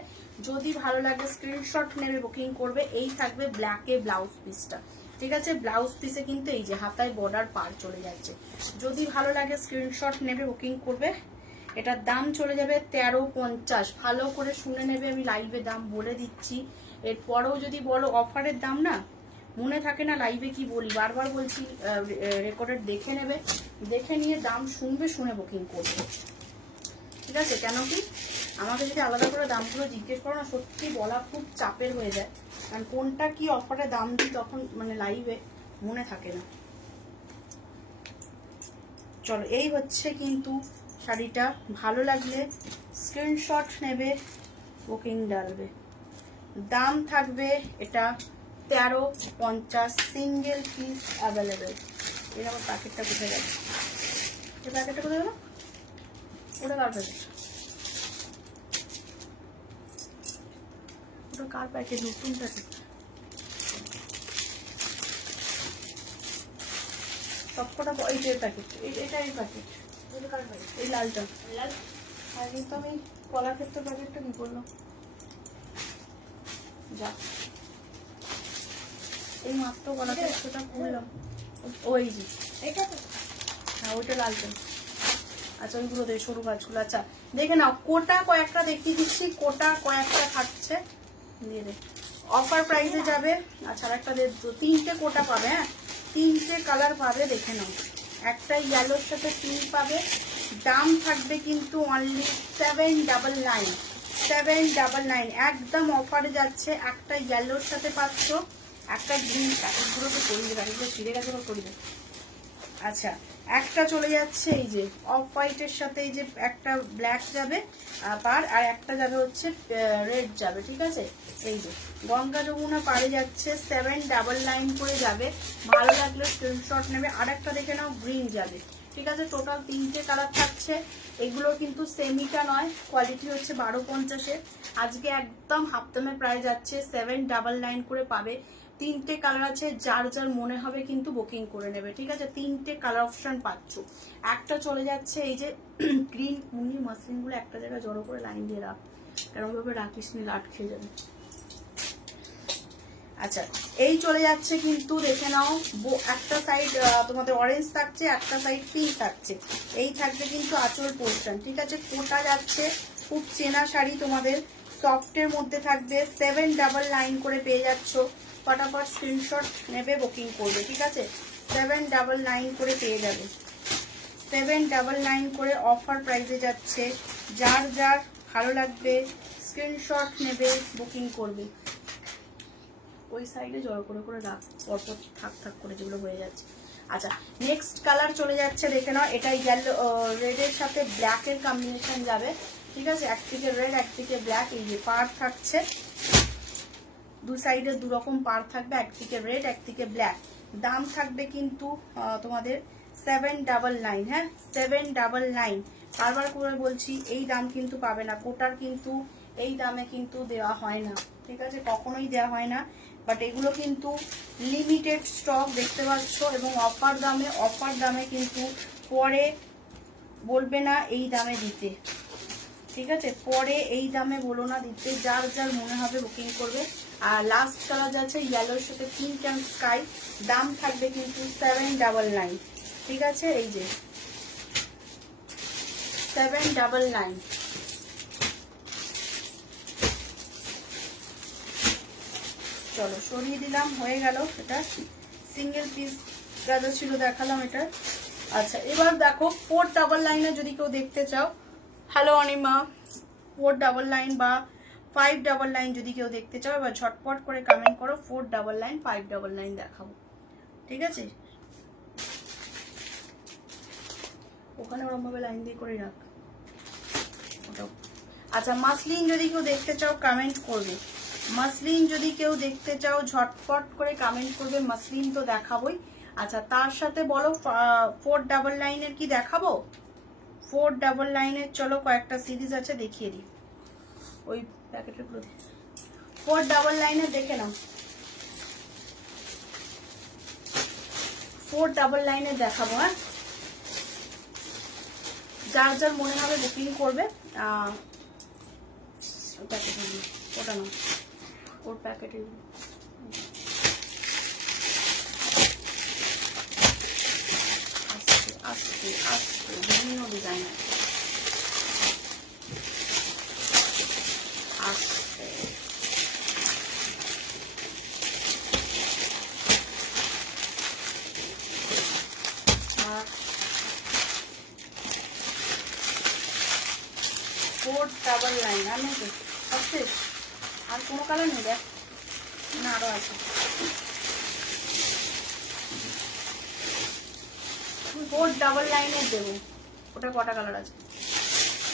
যদি ভালো লাগে স্ক্রিনশট নেবে, বুকিং করবে। এই থাকবে ব্ল্যাকে ব্লাউজ পিসটা, ঠিক আছে? ব্লাউজ পিসে কিন্তু এই যে হাতায় বর্ডার পার চলে যাচ্ছে। যদি ভালো লাগে স্ক্রিনশট নেবে, বুকিং করবে। এটার দাম চলে যাবে 1350। ভালো করে শুনে নেবে, আমি লাইভে দাম বলে দিচ্ছি। এরপরেও যদি বলো অফারের দাম না মনে থাকে না, লাইভে কি বলি, বারবার বলছি, রেকর্ডেড দেখে নেবে, দেখে নিয়ে দাম শুনবে, শুনে বুকিং করবে, ঠিক আছে? কেন কি আমাকে যদি আলাদা করে দামগুলো জিজ্ঞেস করো না, সত্যি বলা খুব চাপের হয়ে যায়, কারণ কোনটা কি অফারে দাম দিই তখন মানে লাইভে মনে থাকে না। চলো এই হচ্ছে কিন্তু শাড়িটা, ভালো লাগলে স্ক্রিনশট নেবে, বুকিং ডালবে। দাম থাকবে এটা 1350, সিঙ্গেল পিস অ্যাভেলেবেল। এর আমার প্যাকেটটা কোথায় গেছে, এই প্যাকেটটা কোথায় গেল, ওটা কার প্যাকেট, ওটা কার প্যাকেট, নতুন প্যাকেট, সবকটা এইটার প্যাকেট, এটা এই প্যাকেট, এই লালটা লাল। আর কিন্তু আমি কলার ক্ষেত্রে প্যাকেটটা কি করলাম, যা এই মাত্র কলার ক্ষেত্রটা খুললাম, ওই যে এটা তো, হ্যাঁ ওইটা লালটা। আচ্ছা ওইগুলো দেখ, সরু গাছগুলো। আচ্ছা দেখে নাও, কোটা কয়েকটা দেখিয়ে দিচ্ছি, কোটা কয়েকটা থাকছে, দিয়ে দে, অফার প্রাইসে যাবে। আচ্ছা আর একটা তিনটে কোটা পাবে, হ্যাঁ তিনটে কালার পাবে, দেখে নাও। একটা ইয়েলোর সাথে পিঙ্ক পাবে, দাম থাকবে কিন্তু অনলি 799, 799 একদম অফারে যাচ্ছে। একটা ইয়েলোর সাথে পাচ্ছ, একটা গ্রিন, প্যাকেটগুলো তো করিয়ে দেবে, প্যাকেটগুলো ছিঁড়ে গেছে বা করিয়ে দেবে। আচ্ছা একটা চলে যাচ্ছে এই যে অফ হোয়াইটের সাথে, এই যে একটা ব্ল্যাক যাবে আর একটা যাবে হচ্ছে রেড যাবে, ঠিক আছে? এই যে গঙ্গা যমুনা পাড়ে যাচ্ছে, 799 করে যাবে। ভালো লাগলে স্ক্রিনশট নেবে। আর একটা দেখে নাও, গ্রিন যাবে, ঠিক আছে? টোটাল তিনটে কালার থাকছে। এগুলো কিন্তু সেমিটা নয়, কোয়ালিটি হচ্ছে 1250-এর। আজকে একদম হাফদামে প্রায় যাচ্ছে, 799 করে পাবে। তিনটে কালার আছে, যার যার মনে হবে কিন্তু বুকিং করে নেবে, ঠিক আছে? তিনটে কালার অপশন পাচ্ছ। একটা চলে যাচ্ছে এই যে গ্রিন মুনি মাসলিনগুলো একটা জায়গায় জড়ো করে লাইন দিয়ে রাখ, এরকম ভাবে রাখিস নি, লাট খেয়ে যাবে। আচ্ছা, এই চলে যাচ্ছে কিন্তু দেখে নাও, একটা সাইড তোমাদের অরেঞ্জ থাকছে, একটা সাইড পিঙ্ক থাকছে, এই থাকবে কিন্তু আঁচল পোর্শন, ঠিক আছে? কোটা যাচ্ছে, খুব চেনা শাড়ি, তোমাদের সফটের মধ্যে থাকবে, 7 ডাবল লাইন করে পেয়ে যাচ্ছ। ফটাফট স্ক্রিনশট নেবে, বুকিং করবে, ঠিক আছে? 7 ডাবল লাইন করে পেয়ে যাবে, 7 ডাবল লাইন করে অফার প্রাইসে যাচ্ছে। যার যার ভালো লাগবে স্ক্রিনশট নেবে, বুকিং করবে। ওই সাইডে জড়ো করে করে রাখ, পরপর থাক থাক করে যেগুলো হয়ে যাচ্ছে। আচ্ছা, নেক্সট কালার চলে যাচ্ছে, দেখে নাও, এটা ইয়েলো রেডের সাথে ব্ল্যাকের কম্বিনেশন যাবে, ঠিক আছে? একদিকে রেড একদিকে ব্ল্যাক, এই যে পার থাকছে, দু সাইডে দু রকম পার থাকবে, একদিকে রেড একদিকে ব্ল্যাক। দাম থাকবে কিন্তু তোমাদের 7 ডাবল লাইন, হ্যাঁ 7 ডাবল লাইন। বারবার করে বলছি, এই দাম কিন্তু পাবে না, কোটার কিন্তু এই দামে কিন্তু দেওয়া হয় না, ঠিক আছে? কখনোই দেওয়া হয় না, বাট এগুলো কিন্তু লিমিটেড স্টক দেখতে পাচ্ছ, এবং অফার দামে কিন্তু পরে বলবে না এই দামে দিতে, ঠিক আছে? পরে এই দামে বলো না দিতে, যার যার মনে হবে বুকিং করবে। আর লাস্ট কালার যাচ্ছে ইয়েলোর সাথে পিঙ্ক অ্যান্ড স্কাই, দাম থাকবে কিন্তু 7 ডাবল লাইন, ঠিক আছে? এই যে 7 ডাবল লাইন। চলো সরিয়ে দিলাম, হয়ে গেল, এটা সিঙ্গেল পিস গাজা ছিল, দেখালাম এটা। আচ্ছা, এবার দেখো 4 ডাবল লাইনে যদি কেউ দেখতে চাও, হ্যালো অনিমা, 4 ডাবল লাইন বা 5 ডাবল লাইন যদি কেউ দেখতে চাও, এবার ঝটপট করে কমেন্ট করো, 4 ডাবল লাইন 5 ডাবল লাইন দেখাবো, ঠিক আছে? ওখানে ওরকম ভাবে লাইন দিয়ে করে রাখ ওটাও। আচ্ছা, মাসলিন যদি কেউ দেখতে চাও কমেন্ট করবে, মাসলিন যদি কেউ দেখতে চাও ঝটপট করে কমেন্ট করবে, মাসলিন তো দেখাবোই। আচ্ছা, তার সাথে বলো 4 ডাবল লাইনের কি দেখাবো? 4 ডাবল লাইনের চলো কয়েকটা সিরিজ আছে, দেখিয়ে দিই, ওই প্যাকেটের গুলো 4 ডাবল লাইনের দেখে নাও, 4 ডাবল লাইনের দেখাবো, হ্যাঁ? যার যার মনে হবে বুকিং করবে। ওটা না, ওর প্যাকেটের আস্তে আস্তে আস্তে বিভিন্ন ডিজাইন আছে, আস্তে আর 4 ডাবল লাইন, আর নেই সবচেয়ে আর কোনো কালার নেই, দেখ না আরো আছে। 4 ডাবল লাইনের দেবো, ওটা কটা কালার আছে?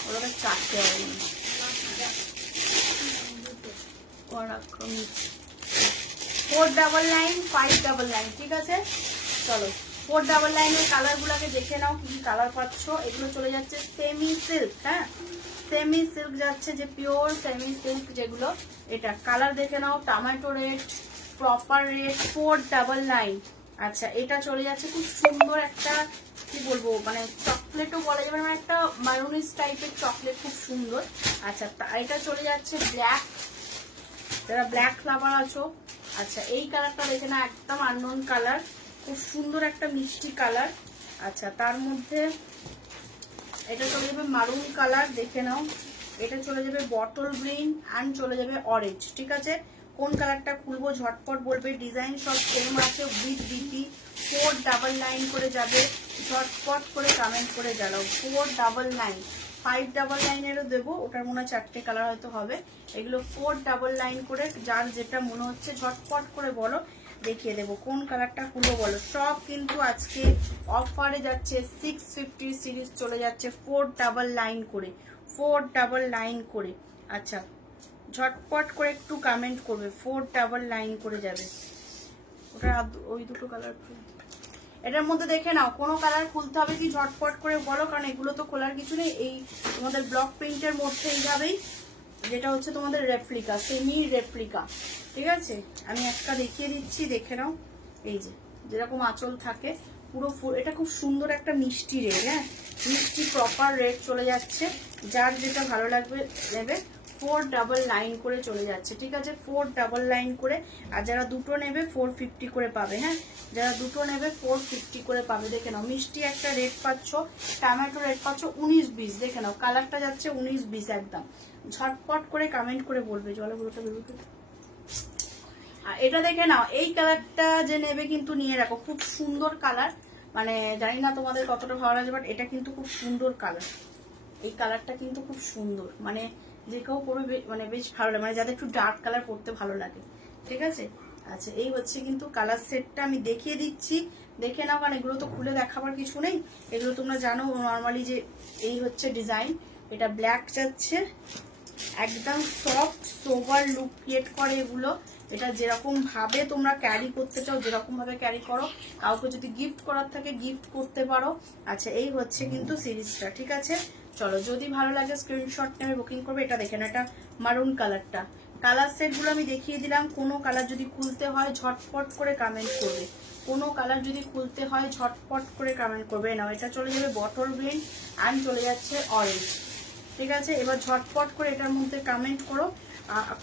ওটা 4টে হবে, 4 ডাবল লাইন 5 ডাবল লাইন, ঠিক আছে? চলো 4 ডাবল লাইনের কালার গুলাকে দেখে নাও, কি কি কালার পাচ্ছ। এগুলো চলে যাচ্ছে সেমি সিল্ক, হ্যাঁ সেমি সিল্ক যাচ্ছে, যে পিওর সেমি সিল্ক যেগুলো, এটা কালার দেখে নাও, tomato red, proper red, 4 double line. আচ্ছা, এটা চলে যাচ্ছে খুব সুন্দর একটা, কি বলবো, মানে চকলেটও বলা যাবে, মানে একটা মায়োনিজ টাইপের চকলেট, খুব সুন্দর। আচ্ছা, এটা চলে যাচ্ছে ব্ল্যাক, যারা ব্ল্যাক লাভার আছো। আচ্ছা, এই কালারটা দেখে না, একদম আননোন কালার, খুব সুন্দর একটা মিষ্টি কালার। আচ্ছা, তার মধ্যে এটা চলে যাবে মারুন কালার, দেখে নাও, এটা চলে যাবে বটল গ্রিন অ্যান্ড চলে যাবে অরেঞ্জ, ঠিক আছে? কোন কালারটা খুলবো ঝটপট বলবে, ডিজাইন সব সেম আছে উইথ বিপি। 4 ডাবল লাইন করে যাবে, ঝটপট করে কমেন্ট করে জানাও 4 ডাবল লাইন। 5 ডাবল লাইনেরও দেবো, ওটার মনে হয় 4টে কালার হয়তো হবে। এগুলো 4 ডাবল লাইন করে, যার যেটা মনে হচ্ছে ঝটপট করে বলো, দেখিয়ে দেবো কোন কালারটা খুলবো বলো। সব কিন্তু আজকে অফারে যাচ্ছে, 650 সিরিজ চলে যাচ্ছে 4 ডাবল লাইন করে, 4 ডাবল লাইন করে। আচ্ছা, ঝটপট করে একটু কমেন্ট করবে, 4 ডাবল লাইন করে যাবে। ওটা ওই দুটো কালার, এটার মধ্যে দেখে নাও কোনো কালার খুলতে হবে কি, ঝটপট করে বলো, কারণ এগুলো তো খোলার কিছু নেই, এই তোমাদের ব্লক প্রিন্টের মধ্যে এইভাবেই যেটা হচ্ছে তোমাদের রেপ্লিকা, সেমি রেপ্লিকা। ঠিক আছে, আমি একটা দেখিয়ে দিচ্ছি, দেখে নাও। এই যে যেরকম আঁচল থাকে পুরো এটা খুব সুন্দর একটা মিষ্টি রেড। হ্যাঁ, মিষ্টি প্রপার রেড চলে যাচ্ছে। যার যেটা ভালো লাগবে নেবে। 499 করে চলে যাচ্ছে। ঠিক আছে, 499 করে। আর যারা দুটো নেবে 450 করে পাবে। হ্যাঁ, যারা দুটো নেবে 450 করে পাবে। দেখে নাও, মিষ্টি একটা রেড পাচ্ছ, টমেটো রেড পাচ্ছ 19-20। দেখে নাও, কালারটা যাচ্ছে 19-20 একদম। ঝটপট করে কমেন্ট করে বলবে। জলে বলতে বেরোবে। আর এটা দেখে নাও, এই কালারটা যে নেবে কিন্তু নিয়ে রাখো, খুব সুন্দর কালার। মানে জানি না তোমাদের কতটা ভালো লাগবে, বাট এটা কিন্তু খুব সুন্দর কালার। এই কালারটা কিন্তু খুব সুন্দর, মানে যে কেউ পরবে মানে বেশ ভালো লাগে, মানে যাদের একটু ডার্ক কালার পরতে ভালো লাগে। ঠিক আছে, আচ্ছা এই হচ্ছে কিন্তু কালার সেটটা আমি দেখিয়ে দিচ্ছি, দেখে নাও। কারণ এগুলো তো খুলে দেখাবার কিছু নেই, এগুলো তোমরা জানো নর্মালি যে এই হচ্ছে ডিজাইন। এটা ব্ল্যাক যাচ্ছে, একদম সফট সোভার লুক ক্রিয়েট করে এগুলো। এটা যেরকম ভাবে তোমরা ক্যারি করতে চাও, যেরকম ভাবে ক্যারি করো, কাউকে যদি গিফট করার থাকে গিফট করতে পারো। আচ্ছা এই হচ্ছে কিন্তু সিরিজটা। ঠিক আছে, চলো যদি ভালো লাগে স্ক্রিনশট নেবে, বুকিং করবে। এটা দেখেন, এটা মারুন কালারটা। কালার সেটগুলো আমি দেখিয়ে দিলাম। কোনো কালার যদি খুলতে হয় ঝটপট করে কমেন্ট করবে, কোনো কালার যদি খুলতে হয় ঝটপট করে কমেন্ট করবে। নাও এটা চলে যাবে বটল গ্রিন আর চলে যাচ্ছে অরেঞ্জ। ঠিক আছে, এবার ঝটপট করে এটার মধ্যে কমেন্ট করো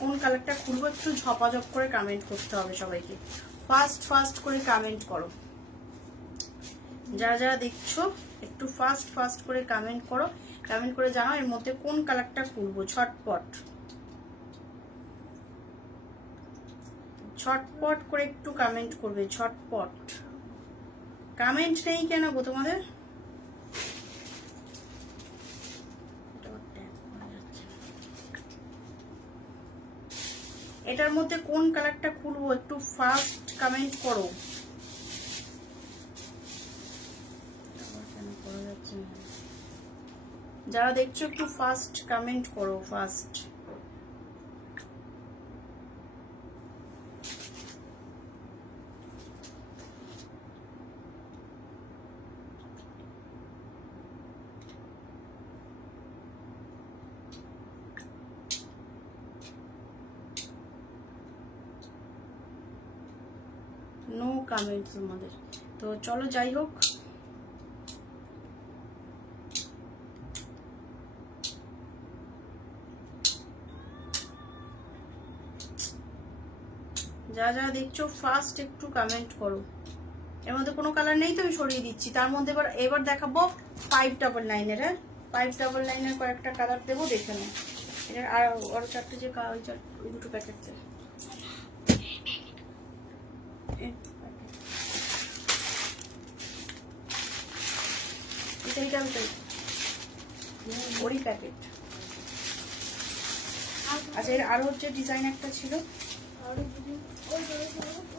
কোন কালারটা খুলবো। একটু ঝপাঝপ করে কমেন্ট করতে হবে সবাইকে, ফাস্ট ফাস্ট করে কমেন্ট করো। যারা যারা দেখছো একটু ফাস্ট ফাস্ট করে কমেন্ট করো, কমেন্ট করে জানাও এর মধ্যে কোন কালারটা খুলবো। ঝটপট ঝটপট করে একটু কমেন্ট করবে, ঝটপট। কমেন্ট নেই কেন গো তোমাদের? এটার মধ্যে কোন কালারটা খুলবো একটু ফাস্ট কমেন্ট করো। যারা দেখছো একটু ফাস্ট কমেন্ট করো, ফাস্ট। নো কমেন্ট তোমাদের। তো চলো যাই হোক, যারা যারা দেখছো ফার্স্ট একটু কমেন্ট করো। এর মধ্যে কোনো কালার নেই তো আমি সরিয়ে দিচ্ছি। তার মধ্যে এবার দেখাবো 599 এর। হ্যাঁ, 599 এর কয়েকটা কালার দেবো, দেখে নাও। এটার আর চারটে যে ওই দুটো প্যাকেট দেবে। এইটা ওই প্যাকেট। আচ্ছা এর আরো হচ্ছে ডিজাইন একটা ছিল,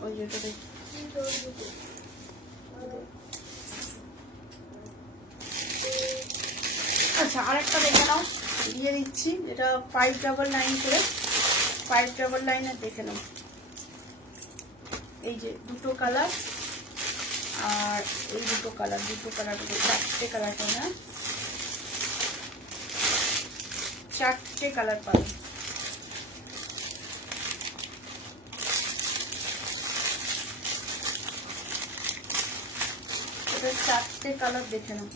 ওই যেটা আচ্ছা আরেকটা দেখে নাও, দিয়ে দিচ্ছি। এটা 599 করে, 599 দেখে নাও। এই যে দুটো কালার আর এই দুটো কালার, চারটে কালার পাবে। হ্যাঁ, চারটে কালার পাবে। এটা চারটে কালার দেখে নাও।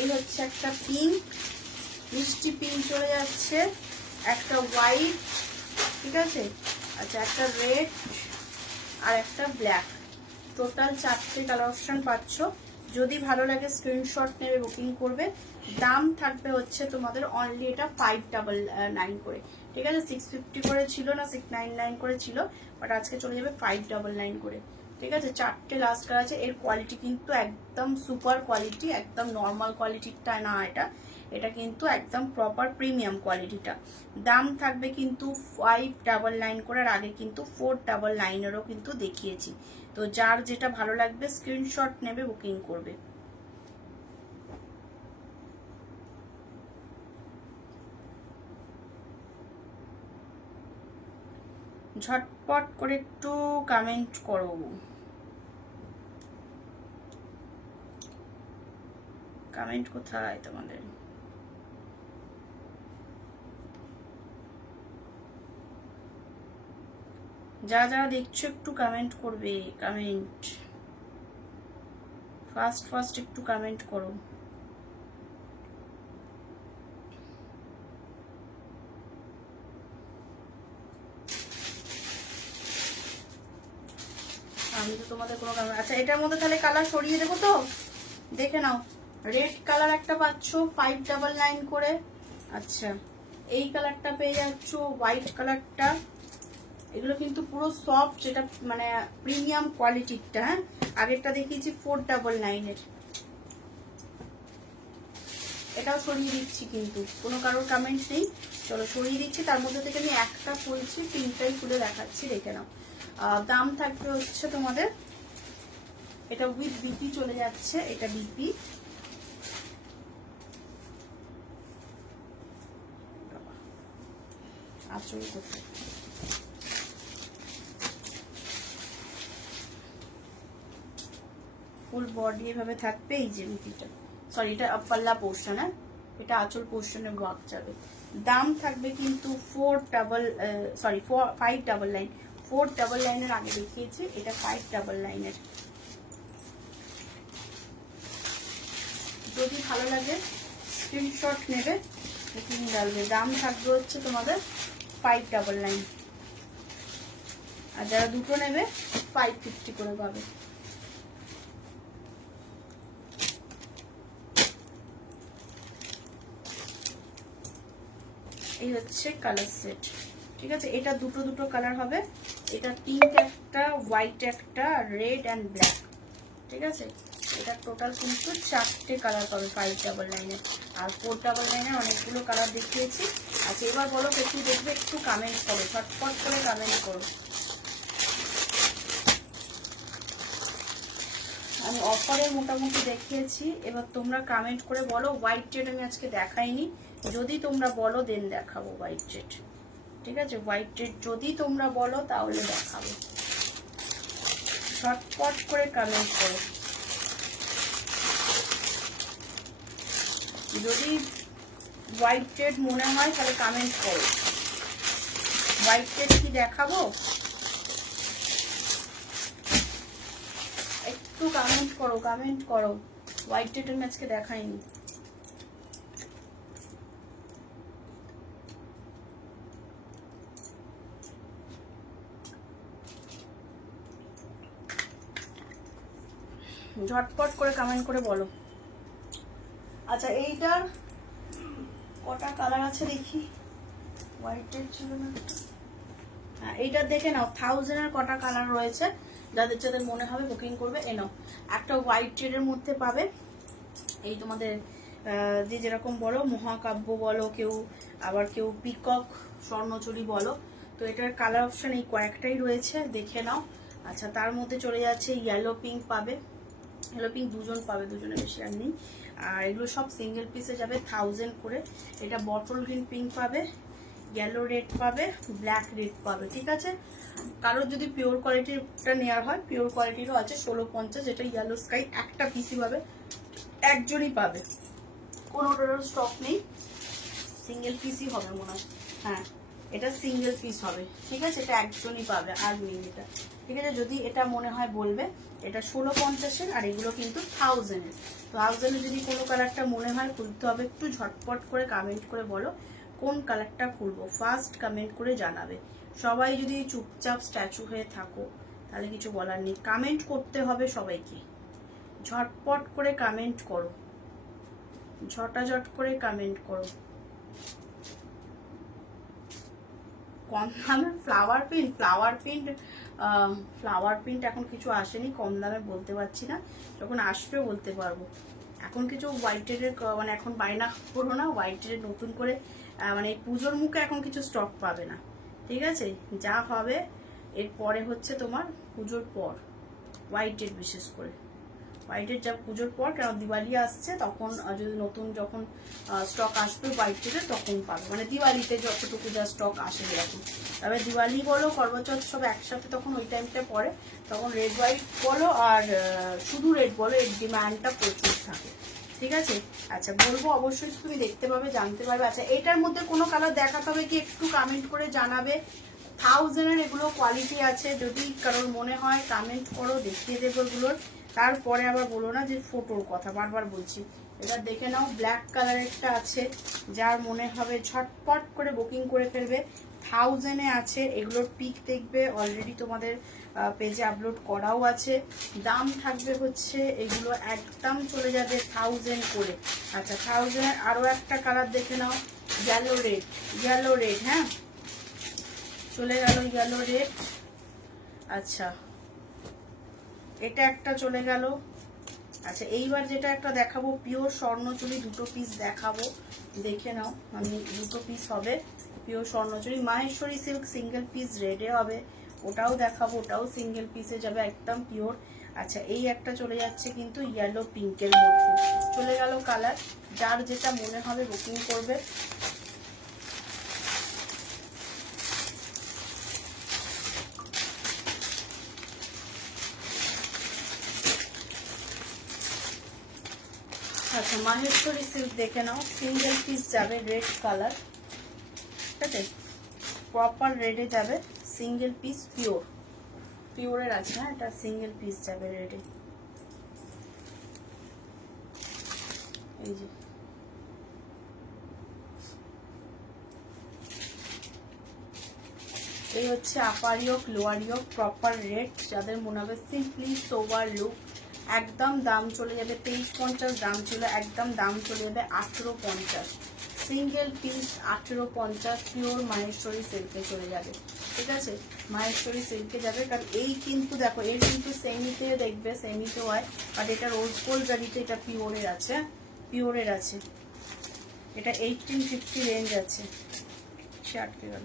এই হচ্ছে একটা পিঙ্ক, মিষ্টি পিঙ্ক চলে যাচ্ছে, একটা হোয়াইট। ঠিক আছে, আচ্ছা একটা রেড আর একটা ব্ল্যাক। টোটাল চারটে কালার অপশন পাচ্ছ। যদি ভালো লাগে স্ক্রিনশট নেবে, বুকিং করবে। দাম থাকবে হচ্ছে তোমাদের অনলি এটা 599 করে। ঠিক আছে, 650 করে ছিল না, 699 করে ছিল, বাট আজকে চলে যাবে 599 করে। ঠিক আছে, চারটে লাস্ট কালার আছে। এর কোয়ালিটি কিন্তু একদম সুপার কোয়ালিটি, একদম নর্মাল কোয়ালিটিটা না এটা, এটা কিন্তু একদম প্রপার প্রিমিয়াম কোয়ালিটিটা। দাম থাকবে কিন্তু 599 করে। আর আগে কিন্তু 499-এরও কিন্তু দেখিয়েছি। তো যার যেটা ভালো লাগবে স্ক্রিনশট নেবে, বুকিং করবে। ঝটপট করে একটু কমেন্ট করো। কমেন্ট কোথায় তোমাদের? যারা যারা দেখছো একটু কমেন্ট করবে, কমেন্ট ফার্স্ট একটু কমেন্ট করো। আমি তো তোমাদের কোনো কালার, আচ্ছা এটার মধ্যে তাহলে কালার সরিয়ে দেবো তো, দেখে নাও। রেড কালার একটা পাচ্ছ 599 করে। আচ্ছা এই কালারটা পেয়ে যাচ্ছ, হোয়াইট কালারটা। এগুলো কিন্তু পুরো সফট, যেটা মানে প্রিমিয়াম কোয়ালিটিরটা। হ্যাঁ, আগেরটা দেখিয়েছি 499 এর। এটাও সরিয়ে দিচ্ছি, কিন্তু কোনো কারোর কমেন্ট নেই, চলো সরিয়ে দিচ্ছি। তার মধ্যে থেকে আমি একটা খুলছি, তিনটাই খুলে দেখাচ্ছি, দেখে নাও। দাম থাকবে হচ্ছে তোমাদের, এটা উইথ বিপি চলে যাচ্ছে, এটা বিপি। আচল করতে ফুল বডি এভাবে থাকবে। এই যে বিপিটা, সরি এটা পাল্লা পোর্শন, হ্যাঁ এটা আঁচল পোর্শনে ওয়ার্ক যাবে। দাম থাকবে কিন্তু 599। 499 এর আগে দেখিয়েছি, এটা 599 এর। যদি ভালো লাগে স্ক্রিনশট নেবে, বুকিং ডালবে। দাম থাকবে হচ্ছে তোমাদের 599, আর যারা দুটো নেবে 550 করে পাবে। এই হচ্ছে কালার সেট, ঠিক আছে। এটা দুটো কালার হবে, এটা পিঙ্ক একটা, হোয়াইট একটা, রেড অ্যান্ড ব্ল্যাক, ঠিক আছে। এটা টোটাল কিন্তু 4টে কালার পাবে 599 এর। আর 499 এর অনেকগুলো কালার দেখিয়েছি। আচ্ছা এবার বলো একটু দেখবে, একটু কমেন্ট করো, ছটপট করে কমেন্ট করো। আমি অফারে মোটামুটি দেখিয়েছি, এবার তোমরা কমেন্ট করে বলো। হোয়াইট জেড আমি আজকে দেখাইনি, যদি তোমরা বলো দেন দেখাবো হোয়াইট জেড, ঠিক আছে। হোয়াইট জেড যদি তোমরা বলো তাহলে দেখাবো। ছটপট করে কমেন্ট করো। যদি হোয়াইট জেড মনে হয় তাহলে কমেন্ট করো। হোয়াইট জেড কি দেখাবো, একটু কমেন্ট করো, কমেন্ট করো। হোয়াইট জেড আমি আজকে দেখাইনি। ঝটপট করে কমেন্ট করে বলো। আচ্ছা এইটার কটা কালার আছে দেখি, হোয়াইটের ছিল না, হ্যাঁ এইটার দেখে নাও 1000 এর কটা কালার রয়েছে। যাদের যাদের মনে হবে বুকিং করবে। এ নাও একটা হোয়াইট জেডের মধ্যে পাবে, এই তোমাদের যে যেরকম বলো, মহাকাব্য বলো কেউ, আবার কেউ পিকক স্বর্ণচুরি বলো। তো এটার কালার অপশন এই কয়েকটাই রয়েছে, দেখে নাও। আচ্ছা তার মধ্যে চলে যাচ্ছে ইয়েলো পিঙ্ক পাবে, ইয়েলো পিঙ্ক দুজন পাবে, দুজনে বেশি আর নেই। আর এগুলো সব সিঙ্গেল পিসে যাবে 1000 করে। এটা বটল গ্রিন পিঙ্ক পাবে, ইয়েলো রেড পাবে, ব্ল্যাক রেড পাবে, ঠিক আছে। কারোর যদি পিওর কোয়ালিটিটা নেওয়ার হয়, পিওর কোয়ালিটিরও আছে 1650। এটা ইয়েলো স্কাই একটা পিসই পাবে, একজনই পাবে, কোনোটারও স্টক নেই, সিঙ্গেল পিসই হবে মনে হয়। হ্যাঁ এটা সিঙ্গেল পিস হবে, ঠিক আছে। এটা একজনই পাবে, আর নেই এটা, ঠিক আছে। যদি এটা মনে হয় বলবে। এটা 1650 আর এগুলো কিন্তু 1000 এর। তো 1000 যদি কোনো কালারটা মনে হয় খুলতে হবে, একটু ঝটপট করে কমেন্ট করে বলো কোন কালারটা খুলবো, ফার্স্ট কমেন্ট করে জানাবে। সবাই যদি চুপচাপ স্ট্যাচু হয়ে থাকো তাহলে কিছু বলার নেই, কমেন্ট করতে হবে সবাইকে। ঝটপট করে কমেন্ট করো, ঝটাঝট করে কমেন্ট করো। কম দামে ফ্লাওয়ার প্রিন্ট এখন কিছু আসেনি, কম দামে বলতে পারছি না, যখন আসবে বলতে পারবো। এখন কিছু হোয়াইটের মানে এখন বায়না করো না, হোয়াইটের নতুন করে মানে পুজোর মুখে এখন কিছু স্টক পাবে না, ঠিক আছে। যা হবে এরপরে হচ্ছে তোমার পুজোর পর, হোয়াইটের বিশেষ করে হোয়াইটের যা পুজোর পর, কেন দিওয়ালি আসছে তখন যদি নতুন যখন স্টক আসবে হোয়াইটের তখন পাবে, মানে দিওয়ালিতে যতটুকু যা স্টক আসে এরকম। তবে দিওয়ালি বলো করবাচৌথ সব একসাথে তখন ওই টাইমটা পরে, তখন রেড হোয়াইট বলো আর শুধু রেড বলো, এর ডিমান্ডটা প্রচুর থাকে, ঠিক আছে। আচ্ছা বলবো অবশ্যই তুমি দেখতে পাবে, জানতে পারবে। আচ্ছা এটার মধ্যে কোনো কালার দেখাতে হবে কি একটু কমেন্ট করে জানাবে। 1000-এর এগুলো কোয়ালিটি আছে, যদি কারোর মনে হয় কমেন্ট করো, দেখিয়ে দেবো এগুলোর। তারপরে আবার বলো না যে ফটোর কথা, বারবার বলছি। এবার দেখে নাও, ব্ল্যাক কালারেরটা আছে, যার মনে হবে ঝটপট করে বুকিং করে ফেলবে। 1000-এ আছে, এগুলোর পিক দেখবে, অলরেডি তোমাদের পেজে আপলোড করাও আছে। দাম থাকবে হচ্ছে এগুলো একদম চলে যাবে 1000 করে। আচ্ছা, 1000-এর আরও একটা কালার দেখে নাও, ইয়েলো রেড, ইয়েলো রেড, হ্যাঁ চলে গেল ইয়েলো রেড। আচ্ছা, এটা একটা চলে গেল। আচ্ছা, এইবার যেটা একটা দেখাবো পিওর স্বর্ণচুরি, দুটো পিস দেখাবো, দেখে নাও। আমি দুটো পিস হবে pure Swarnachari, Maheshwari silk single piece রেডে হবে, ওটাও দেখাবো, ওটাও সিঙ্গেল পিসে যাবে, একদম পিওর। আচ্ছা, এই একটা চলে যাচ্ছে কিন্তু ইয়েলো পিঙ্কের মধ্যে, চলে গেল কালার। যার যেটা মনে হবে বুকিং করবে। আচ্ছা, মাহেশ্বরী সিল্ক দেখে নাও, সিঙ্গেল পিস যাবে, রেড কালার, ঠিক আছে, প্রপার রেডে যাবে, সিঙ্গেল পিস পিওর, পিওরের আছে, হ্যাঁ এটা সিঙ্গেল পিস যাবে রেডে। এই যে এই হচ্ছে upper yoke, lower yoke, proper red, যাদের মনে হবে সিম্পলি সোবার লুক। একদম দাম চলে যাবে 2350, দাম ছিল, একদম দাম চলে যাবে 1850, সিঙ্গেল পিস 1850, পিওর মাহেশ্বরী সিল্কে চলে যাবে, ঠিক আছে, মাহেশ্বরী সিল্কে যাবে। কারণ এই কিন্তু দেখো, এর কিন্তু সেমিতে দেখবে, সেমিতে হয়, বাট এটা রোজ গোল্ড জারিতে, এটা পিওরের আছে, পিওরের আছে, এটা 1850 রেঞ্জ আছে। সে আটকে গেল,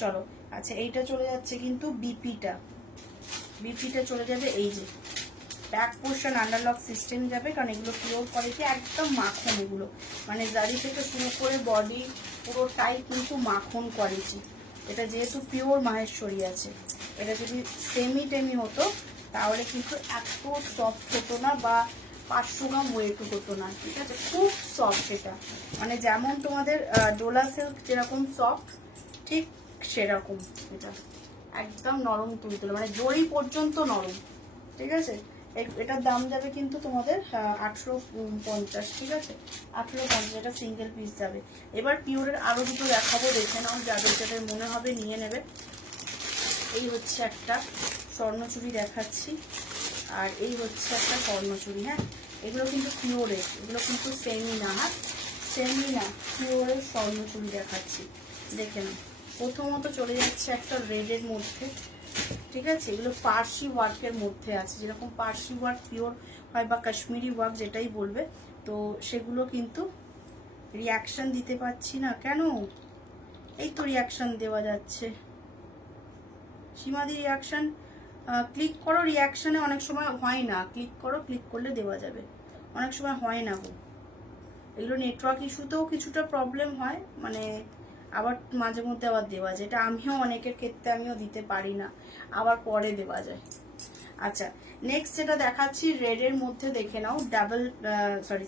চলো। আচ্ছা, এইটা চলে যাচ্ছে কিন্তু বিপিটা, বিপিটা চলে যাবে, এই যে ব্যাক পোর্শন আন্ডারলক সিস্টেম যাবে, কারণ এগুলো পিওর কোয়ালিটি, একদম মাখন এগুলো, মানে জারি থেকে শুরু করে বডি পুরোটাই কিন্তু মাখন কোয়ালিটি। এটা যেহেতু পিওর মাহেশ্বরী আছে, এটা যদি সেমি টেমি হতো তাহলে কিন্তু এত সফট হতো না, বা 500 গ্রাম ওয়েট হতো না, ঠিক আছে, খুব সফট এটা, মানে যেমন তোমাদের ডোলা সিল্ক যেরকম সফট, ঠিক সেরকম এটা, একদম নরম তুলতুলে, মানে জড়ি পর্যন্ত নরম, ঠিক আছে। এটার দাম যাবে কিন্তু তোমাদের 1850, ঠিক আছে, 1850, এটা সিঙ্গেল পিস যাবে। এবার পিওরের আরো দুটো দেখাবো, দেখে নাও, যাদের যাদের মনে হবে নিয়ে নেবে। এই হচ্ছে একটা স্বর্ণচুরি দেখাচ্ছি, আর এই হচ্ছে একটা স্বর্ণচুরি, হ্যাঁ এগুলো কিন্তু পিওরের, এগুলো কিন্তু সেমি না, হ্যাঁ সেমি না, পিওরের স্বর্ণচুরি দেখাচ্ছি, দেখে নাও। প্রথমত চলে যাচ্ছে একটা রেডের মধ্যে, ঠিক আছে, এগুলো পার্সি ওয়ার্কের মধ্যে আছে, যেরকম পার্সি ওয়ার্ক পিওর হয় বা কাশ্মীরি ওয়ার্ক যেটাই বলবে, তো সেগুলো কিন্তু রিয়াকশন দিতে পারছি না কেন, এই তো রিয়াকশন দেওয়া যাচ্ছে, সীমাদি রিয়াকশন, ক্লিক করো, রিয়াকশনে অনেক সময় হয় না, ক্লিক করো, ক্লিক করলে দেওয়া যাবে, অনেক সময় হয় না গো, এগুলো নেটওয়ার্ক ইস্যুতেও কিছুটা প্রবলেম হয়, মানে আবার মাঝে মধ্যে আবার দেওয়া যায়, এটা আমিও অনেকের ক্ষেত্রে আমিও দিতে পারি না, আবার পরে দেওয়া যায়। আচ্ছা, নেক্সট যেটা দেখাচ্ছি রেডের মধ্যে, দেখে নাও, ডাবল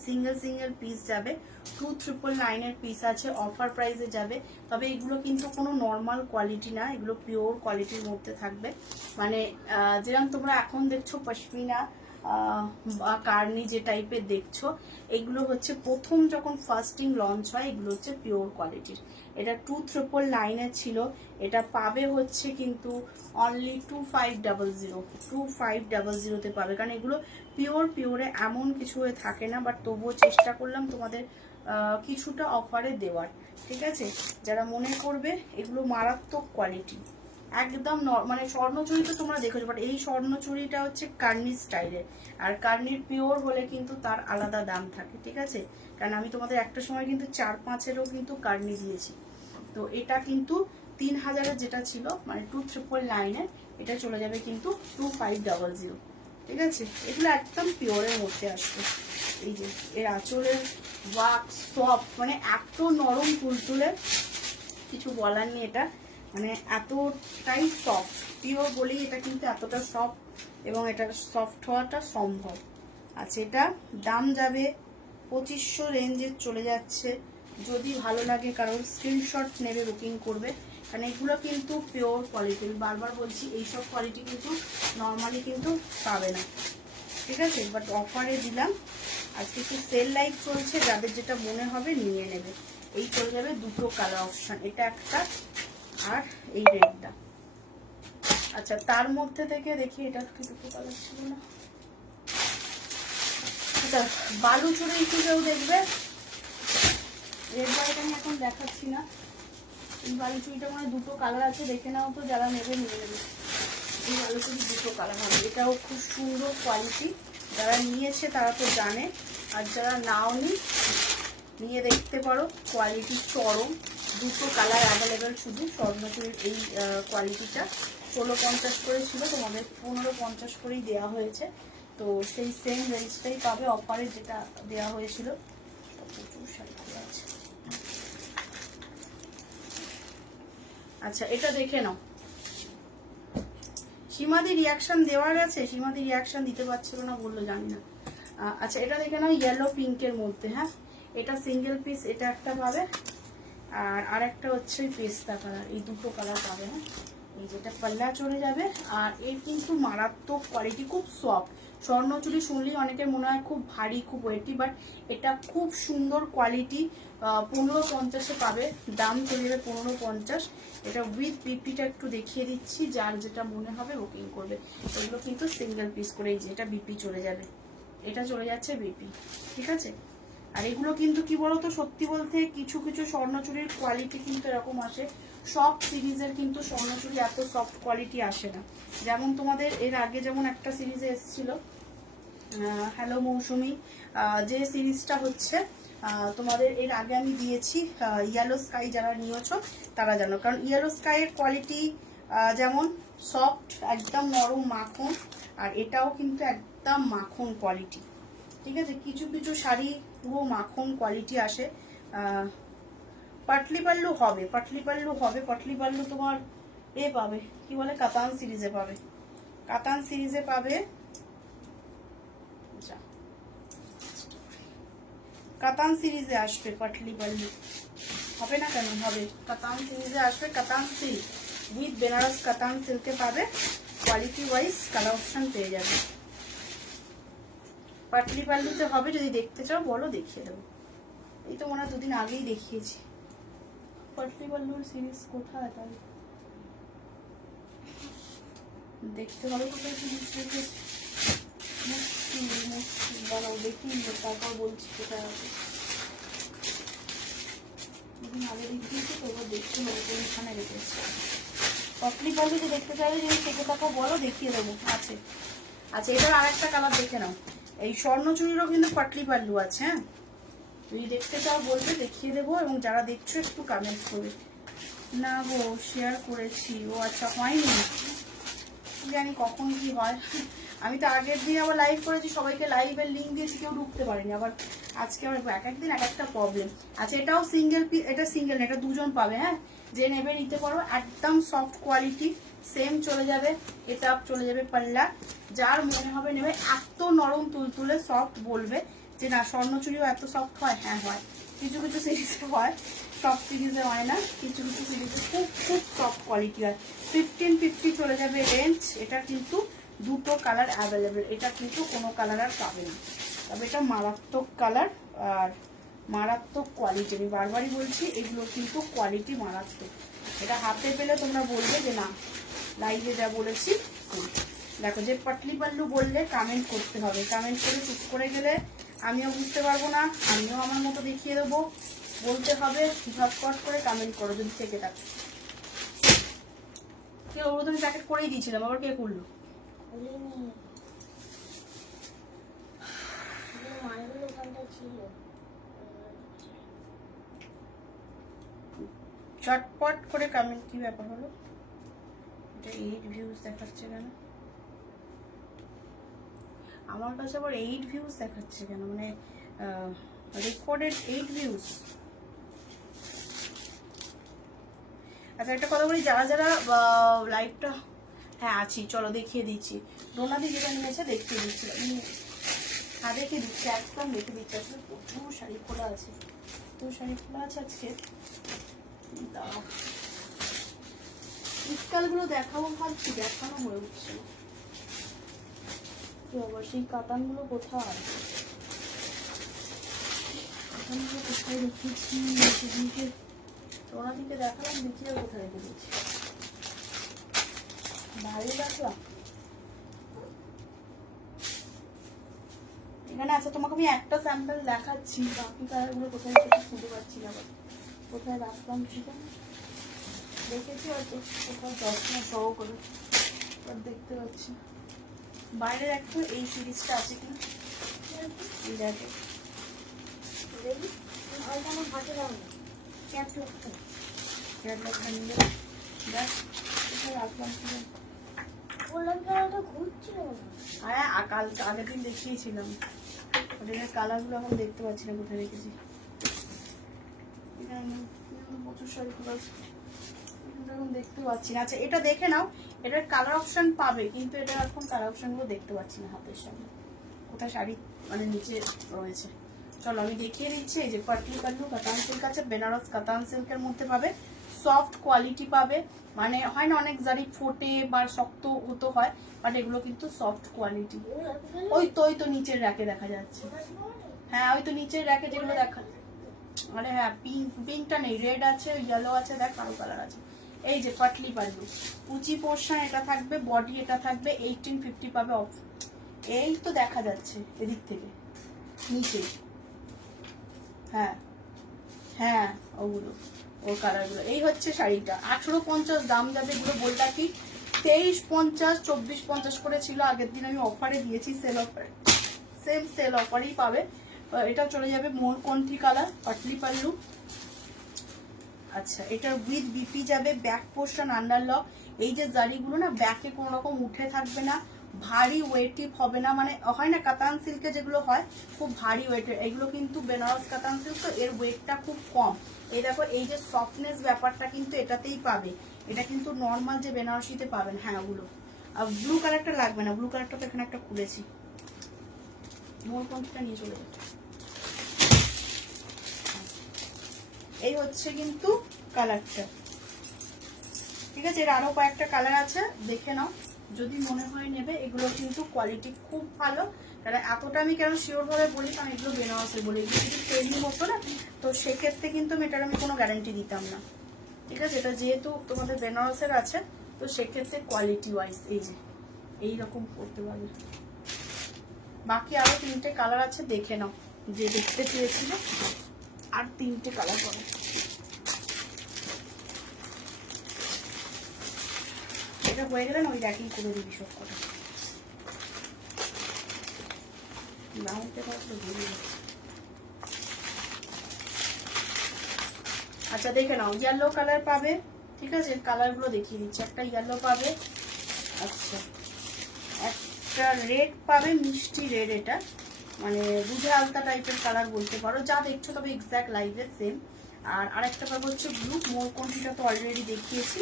সিঙ্গেল সিঙ্গেল পিস যাবে, 2999-এর পিস আছে, অফার প্রাইসে যাবে। তবে এগুলো কিন্তু কোনো নর্মাল কোয়ালিটি না, এগুলো পিওর কোয়ালিটির মধ্যে থাকবে, মানে যেরকম তোমরা এখন দেখছো পশমিনা বা কার্নি যে টাইপের দেখছো, এগুলো হচ্ছে প্রথম যখন ফার্স্টিং লঞ্চ হয়, এগুলো হচ্ছে পিওর কোয়ালিটির। এটা 2999-এর ছিল, এটা পাবে হচ্ছে কিন্তু অনলি 2500, 2500-তে পাবে, কারণ এগুলো পিওরে এমন কিছু হয়ে থাকে না, বাট তবুও চেষ্টা করলাম তোমাদের কিছুটা অফারে দেওয়ার, ঠিক আছে। যারা মনে করবে, এগুলো মারাত্মক কোয়ালিটি, একদম মানে স্বর্ণচুরি তো তোমরা দেখেছো, বাট এই স্বর্ণচুরিটা হচ্ছে কার্নির স্টাইলের, আর কার্নির পিওর হলে কিন্তু তার আলাদা দাম থাকে, ঠিক আছে, কারণ আমি তোমাদের একটা সময় কিন্তু 4-5-এরও কিন্তু কার্নি দিয়েছি। তো এটা কিন্তু 3000-এর যেটা ছিল, মানে 2999-এর, এটা চলে যাবে কিন্তু 2500, ঠিক আছে। এগুলো একদম পিওরের মধ্যে আসবে। এই যে এর আঁচলের ওয়ার্ক সফট, মানে এত নরম তুলতুলে, কিছু বলার নেই, এটা মানে এতটাই সফট, পিওর বলেই এটা কিন্তু এতটা সফট, এবং এটা সফট হওয়াটা সম্ভব। আচ্ছা, এটা দাম যাবে 2500 রেঞ্জে চলে যাচ্ছে, যদি ভালো লাগে কারোর স্ক্রিনশট নেবে, বুকিং করবে, কারণ এগুলো কিন্তু পিওর কোয়ালিটি। আমি বারবার বলছি এইসব কোয়ালিটি কিন্তু নর্মালি কিন্তু পাবে না, ঠিক আছে? বাট অফারে দিলাম আজকে, একটু সেল লাইভ চলছে, যাদের যেটা মনে হবে নিয়ে নেবে। এই চলে যাবে দুটো কালার অপশন, এটা একটা আর এই রেডটা। আচ্ছা তার মধ্যে থেকে দেখি এটা কি দুটো কালার ছিল না, আচ্ছা বালুচুরি একটু কেউ দেখবে, রেড হোয়াইট আমি এখন দেখাচ্ছি না। এই বালুচুরিটা মানে দুটো কালার আছে, দেখে নাও তো, যারা নেবে নিয়ে নেবে। এই বালুচুরি দুটো কালার হবে, এটাও খুব সুন্দর কোয়ালিটি, যারা নিয়েছে তারা তো জানে, আর যারা নাওনি নিয়ে দেখতে পারো, কোয়ালিটি চরম। দুটো কালার অ্যাভেলেবেল শুধু স্বর্ণচুরির এই কোয়ালিটিটা 1650 করে ছিল, তোমাদের 1550 করেই দেওয়া হয়েছে। তো সেই সেম রেঞ্জটাই পাবে, অফারে যেটা দেওয়া হয়েছিল। প্রচুর শাড়ি খোলা আছে। আচ্ছা এটা দেখে নাও, সীমাদি রিয়াকশন দেওয়া গেছে, সীমাদি রিয়াকশন দিতে পারছিল না বললো, জানি না। আচ্ছা এটা দেখে নাও ইয়েলো পিঙ্কের মধ্যে, হ্যাঁ এটা সিঙ্গেল পিস, এটা একটা পাবে, আর আরেকটা হচ্ছে ওই পেস্তা কালার, এই দুটো কালার পাবে। হ্যাঁ এই যেটা পাল্লা চলে যাবে, আর এর কিন্তু মারাত্মক কোয়ালিটি, খুব সফট। স্বর্ণচুরি শুনলেই অনেকের মনে হয় খুব ভারী, খুব ওয়েটি, বাট এটা খুব সুন্দর কোয়ালিটি। 1550-এ পাবে, দাম চলে যাবে 1550। এটা উইথ বিপিটা একটু দেখিয়ে দিচ্ছি, যার যেটা মনে হবে বুকিং করবে। এগুলো কিন্তু সিঙ্গেল পিস করে, এই যে এটা বিপি চলে যাবে, এটা চলে যাচ্ছে বিপি, ঠিক আছে? আর এগুলো কিন্তু কি বলতো, সত্যি বলতে কিছু কিছু স্বর্ণচুরির কোয়ালিটি কিন্তু এরকম আসে, সব সিরিজের কিন্তু স্বর্ণচুরি এত সফট কোয়ালিটি আসে না। যেমন তোমাদের এর আগে যেমন একটা সিরিজে এসেছিল হ্যালো মৌসুমি, যে সিরিজটা হচ্ছে তোমাদের এর আগে আমি দিয়েছি, ইয়েলো স্কাই, যারা নিয়েছো তারা জানো, কারণ ইয়েলো স্কাইয়ের কোয়ালিটি যেমন সফট, একদম নরম মাখন, আর এটাও কিন্তু একদম মাখন কোয়ালিটি, ঠিক আছে? কিছু কিছু শাড়ি পুরো মাখন কোয়ালিটি আসে। পাটলি পাল্লু হবে, পাটলি পাল্লু হবে, পাটলি পাল্লু তোমার এ পাবে, কি বলে, কাতান সিরিজে পাবে, কাতান সিরিজে পাবে, কাতান সিরিজে আসবে পাটলি পাল্লু, হবে না কেন, হবে, কাতান সিরিজে আসবে, কাতান সিল্ক উইথ বেনারস কাতান সিল্কে পাবে, কোয়ালিটি ওয়াইজ কালার অপশন পেয়ে যাবে। পাটলি পাল্লুতে হবে, যদি দেখতে চাও বলো, দেখিয়ে দেবো। এই তো মনে হয় দুদিন আগেই দেখিয়েছি। পাটলি পাল্লুর সিরিজ কোথায় তাহলে দেখতে হবে, কোথায় সিরিজ দেখেছি, মুশকিল মুশকিল, দাঁড়াও দেখি তারপর বলছি কোথায় আছে। দুদিন আগে দেখিয়েছি তো, এবার দেখতে হবে কোনখানে রেখেছি। পাটলি পাল্লু যে দেখতে চাইলে যদি থেকে থাকো বলো, দেখিয়ে দেবো, আছে। আচ্ছা এটার আরেকটা কালার দেখে নাও, এই স্বর্ণচুরিরও কিন্তু পাটলি পাল্লু আছে, হ্যাঁ যদি দেখতে চাও বলবে, দেখিয়ে দেবো। এবং যারা দেখছো একটু কমেন্ট করবে। না গো শেয়ার করেছি, ও আচ্ছা হয়নি, জানি কখন কি হয়। আমি তো আগের দিন আবার লাইভ করেছি, সবাইকে লাইভের লিঙ্ক দিয়েছি, কেউ ঢুকতে পারেনি, আবার আজকে আবার এক একদিন এক একটা প্রবলেম। আচ্ছা এটাও সিঙ্গেল পিস, এটা সিঙ্গেল, এটা দুজন পাবে, হ্যাঁ যে নেবে নিতে পারো, একদম সফট কোয়ালিটি, সেম চলে যাবে, এটা চলে যাবে পাল্লা, যার মনে হবে নেবে। এত নরম তুলতুলে সফট, বলবে যে না স্বর্ণচুরিও এত সফট হয়, হ্যাঁ হয়, কিছু কিছু সিরিজে হয়, সব সিরিজে হয় না, কিছু কিছু সিরিজে খুব খুব সফট কোয়ালিটি হয়। 1550 চলে যাবে রেঞ্জ, এটা কিন্তু দুটো কালার অ্যাভেলেবেল, এটা কিন্তু কোনো কালার আর পাবে না, তবে এটা মারাত্মক কালার আর মারাত্মক কোয়ালিটি। আমি বারবারই বলছি এগুলো কিন্তু কোয়ালিটি মারাত্মক, এটা হাতে পেলে তোমরা বলবে যে না লাইভে যা বলেছি। দেখো যে পাটলি পাল্লু বললে কমেন্ট করতে হবে, কমেন্ট করে চুপ করে গেলে আমিও বুঝতে পারবো না, আমিও আমার মতো দেখিয়ে দেবো, বলতে হবে, ঝটপট করে কমেন্ট করো যদি থেকে থাকে। কে উদ্বোধনী প্যাকেট করেই দিয়েছিলাম, আবার কে করলো? চটপট করে কমেন্ট, কি ব্যাপার হলো? এটা 8 ভিউজ দেখাচ্ছে কেন আমার কাছে, আবার 8 ভিউজ দেখাচ্ছে কেন, মানে রেকর্ডেড 8 ভিউজ। আচ্ছা একটা কথা বলি, যারা যারা লাইভটা, হ্যাঁ আছি, চলো দেখিয়ে দিচ্ছি। ডোনাদি যেটা নিয়েছে দেখিয়ে দিচ্ছি, হ্যাঁ দেখিয়ে দিচ্ছি, একদম দেখে দিচ্ছি। আসলে প্রচুর শাড়ি খোলা আছে, এত শাড়ি খোলা আছে আজকে, দাঁড়াও শীতকালগুলো দেখাবো ভাবছি, দেখানো হয়ে উঠছে না। আবার সেই কাতানগুলো কোথায়, কাতানগুলো কোথায় রেখেছি, সেদিনকে ওনাদিকে দেখালাম, দেখি আর কোথায় রেখে দিয়েছি, বাইরে রাখলাম এখানে। আচ্ছা তোমাকে আমি একটা স্যাম্পল দেখাচ্ছি, বাকি কালারগুলো কোথায় রেখেছি খুঁজে পাচ্ছি না, কোথায় রাখলাম সেটা দেখেছি হয়তো কোথাও যত্ন সহকারে, আর দেখতে পাচ্ছি না। বাইরে দেখো এই সিরিজটা আছে কিনা, এই দেখো আগের দিন দেখিয়েছিলাম, ওদের কালারগুলো এখন দেখতে পাচ্ছি না কোথায় রেখেছি। প্রচুর শাড়ি খোলা আছে, এখন দেখতে পাচ্ছি না। আচ্ছা এটা দেখে নাও, এটার কালার অপশন পাবে, কিন্তু এটা এখন কালার অপশন গুলো দেখতে পাচ্ছি না হাতের সামনে, কোথায় শাড়ি মানে নিচে রয়েছে। চলো আমি দেখিয়ে দিচ্ছি। এই যে পাটলি পাল্লু কাতান সিল্ক আছে, বেনারস কাতান সিল্কের মধ্যে পাবে, সফট কোয়ালিটি পাবে, মানে হয় না অনেক জারি ফোটে বা শক্ত হতো হয়, বাট এগুলো কিন্তু সফট কোয়ালিটি। ওই তো নিচের র্যাকে দেখা যাচ্ছে, হ্যাঁ ওই তো নিচের র্যাকে যেগুলো দেখা, আরে হ্যাঁ পিঙ্কটা নেই, রেড আছে, ইয়েলো আছে, দেখ কালো কালার আছে। এই যে পাটলি পাল্লু, উঁচি পোর্শন এটা থাকবে, বডি এটা থাকবে, 1850 পাবে অফ। এই তো দেখা যাচ্ছে এদিক থেকে নিচে, হ্যাঁ হ্যাঁ ওগুলো ওর কালারগুলো। এই হচ্ছে শাড়িটা 1850 দাম যাবে, এগুলো বলটা কি 2350 2450 করে ছিল আগের দিন, আমি অফারে দিয়েছি, সেল অফারে, সেম সেল অফারেই পাবে। এটা চলে যাবে মোরকন্ঠি কালার, পাটলি পাল্লু। আচ্ছা এটা উইথ বিপি যাবে, ব্যাক পোর্শন আন্ডারলক। এই যে জারিগুলো না ব্যাকে কোনো রকম উঠে থাকবে না, ভারী ওয়েটিভ হবে না, মানে হয় না কাতান সিল্কে যেগুলো হয় খুব ভারী ওয়েটের, এগুলো কিন্তু বেনারস কাতান সিল্ক, তো এর ওয়েটটা খুব কম। এই দেখো এই যে সফটনেস ব্যাপারটা কিন্তু এটাতেই পাবে, এটা কিন্তু নর্মাল যে বেনারসিতে পাবেন। হ্যাঁ ওগুলো, আর ব্লু কালারটা লাগবে না, ব্লু কালারটা তো এখানে একটা খুলেছি, মোরকন্ঠিটা নিয়ে চলে যাবে। এই হচ্ছে কিন্তু কালারটা, ঠিক আছে। এর আরো কয়েকটা কালার আছে, দেখে নাও যদি মনে হয় নেবে। এগুলো কিন্তু কোয়ালিটি খুব ভালো, কারণ এতটা আমি কেন শিওর ভাবে বলি, কারণ এগুলো বেনারসের বলি, এগুলো যদি ট্রেনিং হতো না তো সেক্ষেত্রে কিন্তু এটার আমি কোনো গ্যারান্টি দিতাম না, ঠিক আছে। এটা যেহেতু তোমাদের বেনারসের আছে তো সেক্ষেত্রে কোয়ালিটি ওয়াইজ এই যে এইরকম করতে পারবে। বাকি আরো 3টে কালার আছে, দেখে নাও, যে দেখতে চেয়েছিল আর 3টে কালার পাবে। এটা হয়ে গেলে ওই র্যাকিং করে দিবি সব কটা, আচ্ছা দেখে নাও ইয়েলো কালার পাবে, ঠিক আছে। কালার গুলো দেখিয়ে দিচ্ছি, একটা ইয়েলো পাবে, আচ্ছা একটা রেড পাবে, মিষ্টি রেড, এটা মানে দুধে আলতা টাইপের কালার বলতে পারো, যা দেখছো তবে এক্স্যাক্ট লাইভের সেম। আর আরেকটা পাবে হচ্ছে ব্লু, মোরকন্ঠিটা তো অলরেডি দেখিয়েছি,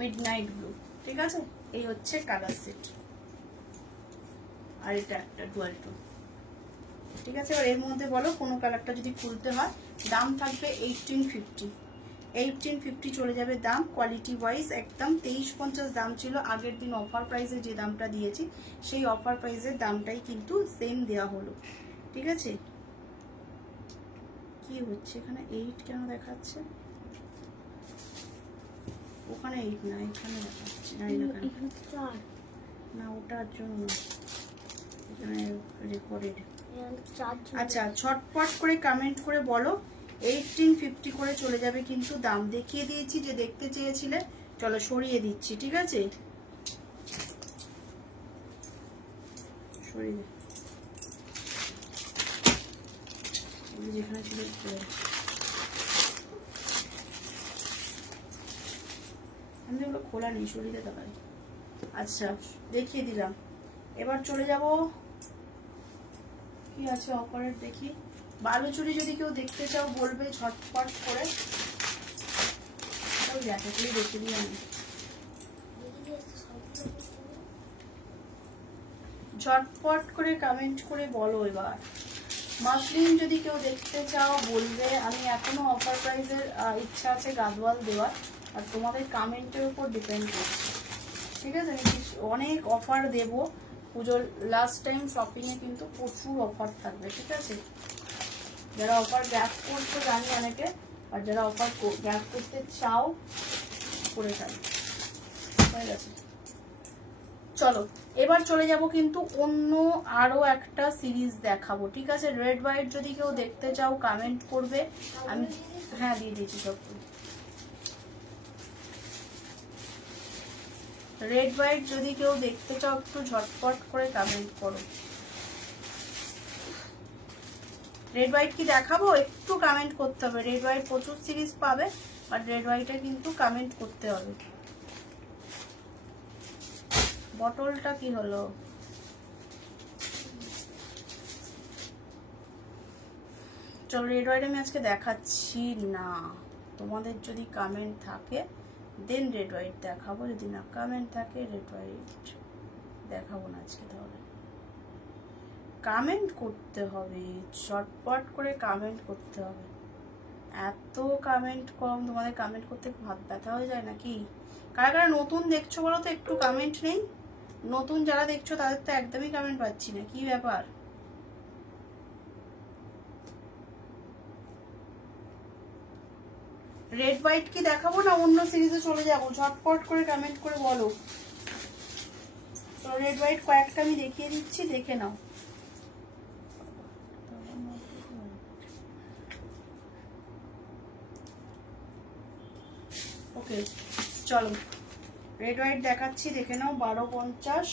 মিডনাইট ব্লু, ঠিক আছে। এই হচ্ছে কালার সেট, আর এটা একটা ডুয়াল টোন, ঠিক আছে। এবার এর মধ্যে বলো কোনো কালারটা যদি খুলতে হয়, দাম থাকবে 1850 চলে যাবে দাম। কোয়ালিটি ওয়াইজ একদম 2350 দাম ছিল আগের দিন, অফার প্রাইসে যে দামটা দিয়েছি সেই অফার প্রাইসের দামটাই কিন্তু সেম দেওয়া হলো, ঠিক আছে। কি হচ্ছে এখানে 8 কেন দেখাচ্ছে, ওখানে 8 না এখানে দেখাচ্ছে, না ওটার জন্য এখানে রেকর্ডেড। আচ্ছা ছটপট করে কমেন্ট করে বলো, 1850 করে চলে যাবে কিন্তু দাম, দেখিয়ে দিয়েছি যে দেখতে চেয়েছিলে। চলো সরিয়ে দিচ্ছি, ঠিক আছে, সরিয়ে যেখানে ছিল আমি ওগুলো খোলা নেই, সরিয়ে দিতে পারি। আচ্ছা দেখিয়ে দিলাম, এবার চলে যাব কি আছে অফারের দেখি। বালুচুরি যদি কেউ দেখতে চাও বলবে ঝটপট করে, ওই দেখে দেখে দিই আমি, ঝটপট করে কমেন্ট করে বলো এবার। মাসলিন যদি কেউ দেখতে চাও বলবে, আমি এখনো অফার প্রাইসের ইচ্ছা আছে গাদওয়াল দেওয়ার, আর তোমাদের কমেন্টের উপর ডিপেন্ড করছে, ঠিক আছে? আমি অনেক অফার দেব পুজোর লাস্ট টাইম শপিংয়ে, কিন্তু প্রচুর অফার থাকবে, ঠিক আছে? যারা অফার গ্যাপ করছো জানি অনেকে, আর যারা অফার গ্যাপ করতে চাও করে ফেলো, হয়ে গেছে। চলো এবার চলে যাব কিন্তু অন্য আরো একটা সিরিজ দেখাবো, ঠিক আছে? রেড হোয়াইট যদি কেউ দেখতে চাও কমেন্ট করবে, আমি হ্যাঁ দিয়ে দিয়েছি সব। রেড হোয়াইট যদি কেউ দেখতে চাও একটু ঝটপট করে কমেন্ট করো। রেড হোয়াইট কি দেখাবো? একটু কমেন্ট করতে হবে। রেড হোয়াইট প্রচুর সিরিজ পাবে, বাট রেড হোয়াইটে কিন্তু কমেন্ট করতে হবে। বটলটা কি হলো? চলো রেড হোয়াইট আমি আজকে দেখাচ্ছি না, তোমাদের যদি কমেন্ট থাকে দেন রেড হোয়াইট দেখাবো, যদি না কমেন্ট থাকে রেড হোয়াইট দেখাবো না আজকে। তাহলে কমেন্ট করতে হবে, চটপট করে কমেন্ট করতে হবে। এত কমেন্ট কম, তোমাদের কমেন্ট করতে হাত ব্যথা হয়ে যায় নাকি? কারা কারা নতুন দেখছো বলো তো, একটু কমেন্ট নেই? নতুন যারা দেখছো তাদের তো একদমই কমেন্ট পাচ্ছি না, কি ব্যাপার? রেড হোয়াইট কি দেখাবো না অন্য সিরিজে চলে যাবো? ঝটপট করে কমেন্ট করে বলো। তো রেড হোয়াইট কয়েকটা আমি দেখিয়ে দিচ্ছি, দেখে নাও। ওকে চলো রেড হোয়াইট দেখাচ্ছি, দেখে নাও। 1250,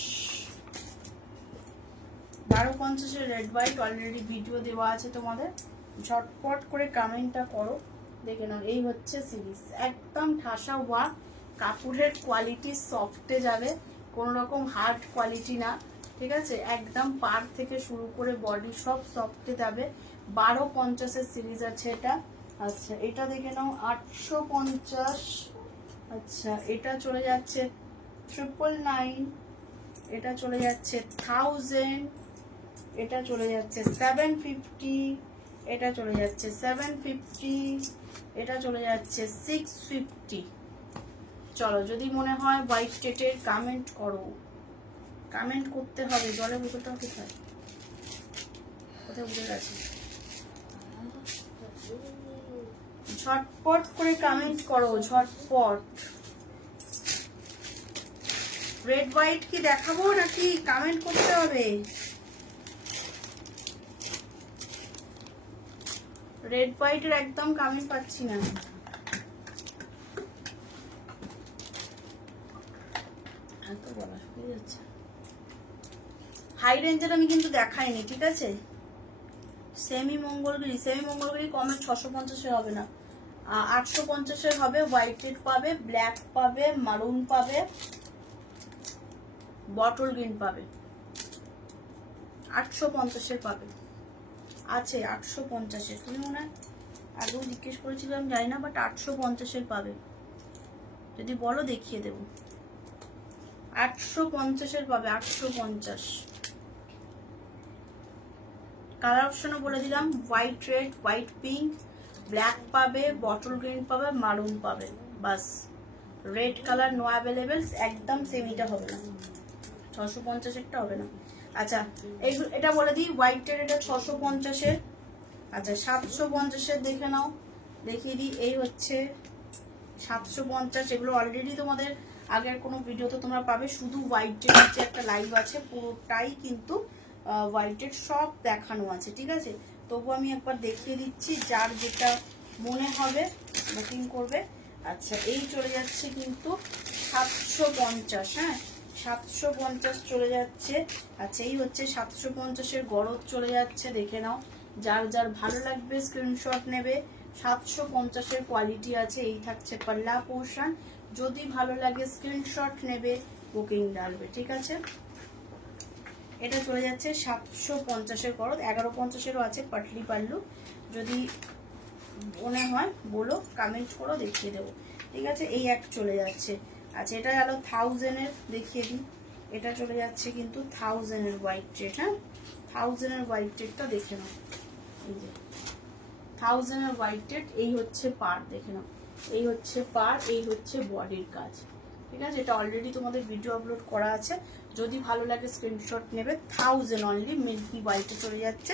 1250-এর রেড হোয়াইট অলরেডি ভিডিও দেওয়া আছে তোমাদের, ঝটপট করে কমেন্টটা করো, দেখে নাও। এই হচ্ছে সিরিজ, একদম ঠাসা ওয়ার্ক, কাপড়ের কোয়ালিটি সফটে যাবে, কোনো রকম হার্ড কোয়ালিটি না, ঠিক আছে? একদম পার থেকে শুরু করে বডি সব সফটে যাবে। 1250-এর সিরিজ আছে এটা। আচ্ছা এটা দেখে নাও 850। আচ্ছা এটা চলে যাচ্ছে 999, এটা চলে যাচ্ছে 1000, এটা চলে যাচ্ছে 750, এটা চলে যাচ্ছে 750, এটা চলে যাচ্ছে 650। চলো যদি মনে হয় হোয়াইট টেটের কমেন্ট করো, কমেন্ট করতে হবে। জলের বোতলটা কোথায় কোথায় উঠে গেছে? ঝটপট করে কমেন্ট করো, ঝটপট। রেড হোয়াইট কি দেখাবো নাকি কমেন্ট করতে হবে? রেড হোয়াইটের একদম কমেন্ট পাচ্ছি না। এত বলা শুকিয়ে যাচ্ছে। হাই রেঞ্জের আমি কিন্তু দেখাইনি, ঠিক আছে? সেমি মঙ্গলগিরি কমে 650-এর হবে না, 850-এর হবে। হোয়াইটেড পাবে, ব্ল্যাক পাবে, মারুন পাবে, বটল গ্রিন পাবে। 850-এর পাবে, আছে 850-এর। তুমি মনে হয় আগেও জিজ্ঞেস করেছিলাম জানি না, বাট 850-এর পাবে। যদি বলো দেখিয়ে দেব। 850-এর পাবে, 850। কালার অপশনও বলে দিলাম, white red, white pink, black পাবে, বটল গ্রিন পাবে, মারুন পাবে, বাস। রেড কালার নো অ্যাভেলেবেল, একদম সেমিটা হবে না, 650-এরটা হবে না। আচ্ছা এটা বলে দিই, হোয়াইটের এটা 650-এর। আচ্ছা 750-এর দেখে নাও, দেখিয়ে দিই। এই হচ্ছে 750, এগুলো অলরেডি তোমাদের আগের কোনো ভিডিওতে তোমরা পাবে। শুধু হোয়াইটের হচ্ছে একটা লাইভ আছে, পুরোটাই কিন্তু হোয়াইটের সব দেখানো আছে, ঠিক আছে? তবু আমি একবার দেখিয়ে দিচ্ছি, যার যেটা মনে হবে বুকিং করবে। আচ্ছা এই চলে যাচ্ছে কিন্তু 750, হ্যাঁ 750 চলে যাচ্ছে। আচ্ছা এই হচ্ছে 750-এর গরজ চলে যাচ্ছে, দেখে নাও। যার যার ভালো লাগবে স্ক্রিনশট নেবে। 750-এর কোয়ালিটি আছে, এই থাকছে পাল্লা পোর্শন। যদি ভালো লাগে স্ক্রিনশট নেবে, বুকিং ডালবে, ঠিক আছে? এটা চলে যাচ্ছে 750-এর গরজ। 1150-এরও আছে পাটলি পাল্লু, যদি মনে হয় বলো, কমেন্ট করো, দেখিয়ে দেবো, ঠিক আছে? এই এক চলে যাচ্ছে। আচ্ছা এটা গেল 1000-এর, দেখিয়ে দিই। এটা চলে যাচ্ছে কিন্তু 1000-এর হোয়াইট রেড, হ্যাঁ 1000-এর হোয়াইট রেডটা দেখে নাও। এই যে 1000 এর হোয়াইটেড, এই হচ্ছে পার, দেখে নাও, এই হচ্ছে পার, এই হচ্ছে বডির কাজ। ঠিক আছে, এটা অলরেডি তোমাদের ভিডিও আপলোড করা আছে, যদি ভালো লাগে স্ক্রিনশট নেবে। 1000 অনলি, মিল্কি হোয়াইটে চলে যাচ্ছে,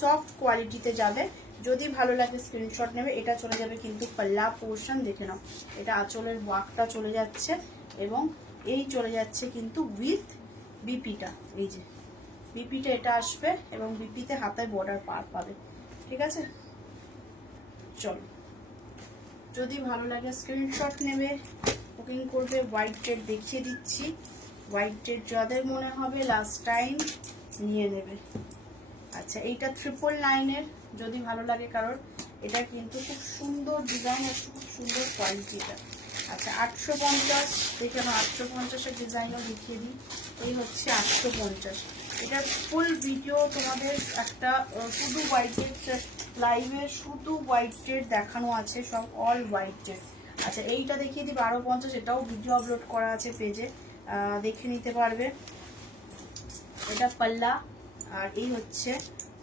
সফট কোয়ালিটিতে যাবে, যদি ভালো লাগে স্ক্রিনশট নেবে। এটা চলে যাবে কিন্তু পাল্লা পোর্শন, দেখে নাও, এটা আঁচলের ওয়ার্কটা চলে যাচ্ছে এবং এই চলে যাচ্ছে কিন্তু উইথ বিপিটা, এই যে বিপিটা এটা আসবে এবং বিপিতে হাতায় বর্ডার পার পাবে। ঠিক আছে, চলো, যদি ভালো লাগে স্ক্রিনশট নেবে, বুকিং করবে। হোয়াইট রেড দেখিয়ে দিচ্ছি, হোয়াইট রেড যাদের মনে হবে লাস্ট টাইম নিয়ে নেবে। আচ্ছা, এইটা 999-এর, যদি ভালো লাগে কারোর, এটা কিন্তু খুব সুন্দর ডিজাইন আর খুব সুন্দর কোয়ালিটি এটা। আচ্ছা, 850, দেখে নাও, 850-এর ডিজাইনও দেখিয়ে দিই, এই হচ্ছে 850। এটার ফুল ভিডিও তোমাদের একটা শুধু হোয়াইট রেড লাইভে শুধু হোয়াইট রেড দেখানো আছে, সব অল হোয়াইট রেড। আচ্ছা, এইটা দেখিয়ে দিই 1250, এটাও ভিডিও আপলোড করা আছে পেজে, দেখে নিতে পারবে। এটা পাল্লা আর এই হচ্ছে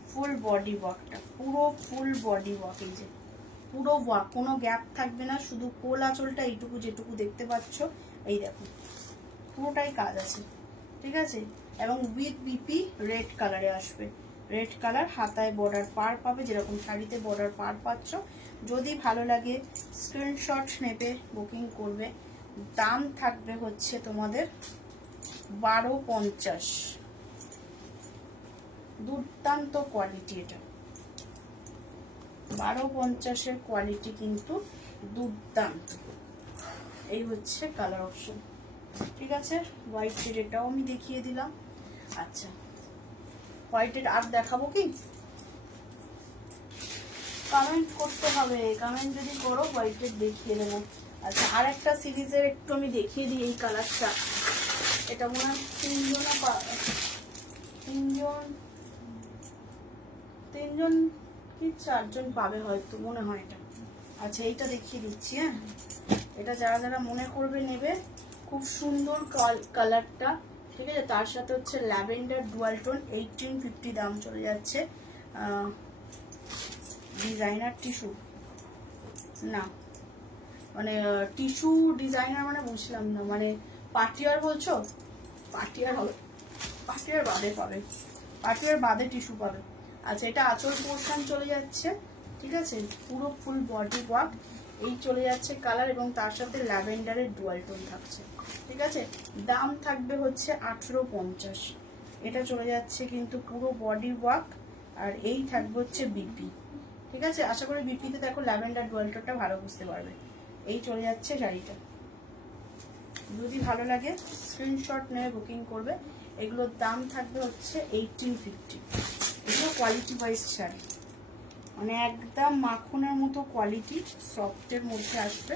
ফুল বডি ওয়ার্কটা, পুরো ফুল বডি ওয়ার্ক, এই যে পুরো ওয়ার্ক, কোনো গ্যাপ থাকবে না, শুধু কোল আঁচলটা এইটুকু যেটুকু দেখতে পাচ্ছ, এই দেখো পুরোটাই কাজ আছে। ঠিক আছে, এবং উইথ বিপি রেড কালারে আসবে, রেড কালার, হাতায় বর্ডার পার পাবে, যেরকম শাড়িতে বর্ডার পার পাচ্ছ। যদি ভালো লাগে স্ক্রিনশট নেবে, বুকিং করবে। দাম থাকবে হচ্ছে তোমাদের 1250, দুর্দান্ত কোয়ালিটি এটা, 1250-এর কোয়ালিটি কিন্তু দুর্দান্ত। এই হচ্ছে কালার অপশন। ঠিক আছে, হোয়াইট রেড এটাও আমি দেখিয়ে দিলাম। আচ্ছা, হোয়াইট রেড আর দেখাবো কি? কমেন্ট করতে হবে, কমেন্ট যদি করো হোয়াইট রেড দেখিয়ে দেবো। আচ্ছা, আর একটা সিরিজের একটু আমি দেখিয়ে দিই এই কালারটা, এটা মনে হয় তিনজন কি 4জন পাবে হয়তো, মনে হয় এটা। আচ্ছা, এইটা দেখিয়ে দিচ্ছি, হ্যাঁ, এটা যারা যারা মনে করবে নেবে, খুব সুন্দর কালারটা। ঠিক আছে, তার সাথে হচ্ছে ল্যাভেন্ডার ডুয়াল টোন, 1850 দাম চলে যাচ্ছে। ডিজাইনার টিস্যু না, মানে টিস্যু ডিজাইনার মানে বুঝলাম না, মানে পাটিয়ার বলছো? পাটিয়ার হবে, পাটিয়ার বাদে পাবে, পাটিয়ার বাদে টিস্যু পাবে। আচ্ছা, এটা আঁচল পোর্শন চলে যাচ্ছে। ঠিক আছে, পুরো ফুল বডি ওয়ার্ক, এই চলে যাচ্ছে কালার এবং তার সাথে ল্যাভেন্ডারের ডুয়াল টোন থাকছে। ঠিক আছে, দাম থাকবে হচ্ছে 1850। এটা চলে যাচ্ছে কিন্তু পুরো বডি ওয়ার্ক, আর এই থাকবে হচ্ছে বিপি। ঠিক আছে, আশা করি বিপিতে দেখো ল্যাভেন্ডার ডুয়াল টোনটা ভালো বুঝতে পারবে। এই চলে যাচ্ছে শাড়িটা, যদি ভালো লাগে স্ক্রিনশট নিয়ে বুকিং করবে। এগুলোর দাম থাকবে হচ্ছে 1850। এগুলো কোয়ালিটি ওয়াইজ শাড়ি, মানে একদম মাখনের মতো কোয়ালিটি, সফটের মধ্যে আসবে।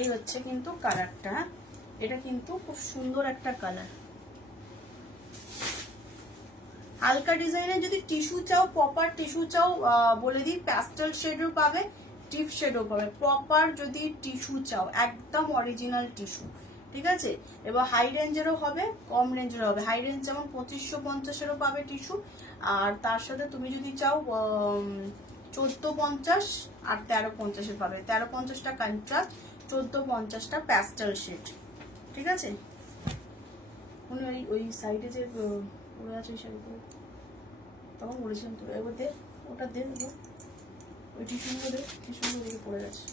এই হচ্ছে কিন্তু কালারটা, এটা কিন্তু খুব সুন্দর একটা কালার। হালকা ডিজাইনের যদি টিস্যু চাও, প্রপার টিস্যু চাও, বলে দিই প্যাস্টেল শেডও পাবে, টিপ শেডও পাবে। প্রপার যদি টিস্যু চাও, একদম অরিজিনাল টিস্যু। ঠিক আছে, এবার হাই রেঞ্জেরও হবে, কম রেঞ্জেরও হবে। হাই রেঞ্জ যেমন 2550-এরও পাবে টিস্যু, আর তার সাথে তুমি যদি চাও 1450 আর 1350-এর পাবে। 1350টা কন্ট্রাস্ট, 1450টা প্যাস্টেল শেড। ঠিক আছে, ওই সাইডে যে পড়ে আছে ওই শাড়িগুলো তখন বলেছিলাম তো, এবার দে, ওটা দে, ওই টিস্যুগুলো দে, টিস্যুগুলো দেখে পড়ে গেছে।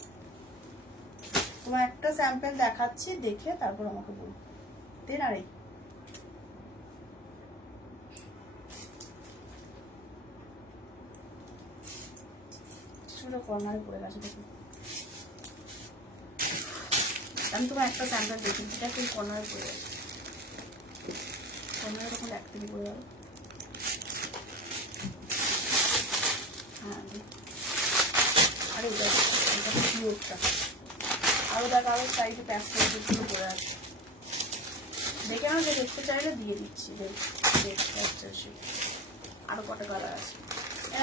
তোমার একটা স্যাম্পল দেখাচ্ছি, দেখে তারপর আমাকে বলো, দে না রে। টিস্যুটা কর্নারে পড়ে গেছে, দেখো আমি তোমার একটা স্যাম্পল দেখি, যেটা তুই কর্নারে পড়ে গেছে, কর্নারে তখন এক থেকে পড়ে যাবে। হ্যাঁ, আরে দেখ, এটা পিওরটা, আরো দেখ, আরো সাইডে প্যাস্টেল পড়ে আছে। দেখে নাও, যে দেখতে চাইলে দিয়ে দিচ্ছি। আরো কটা কালার আছে।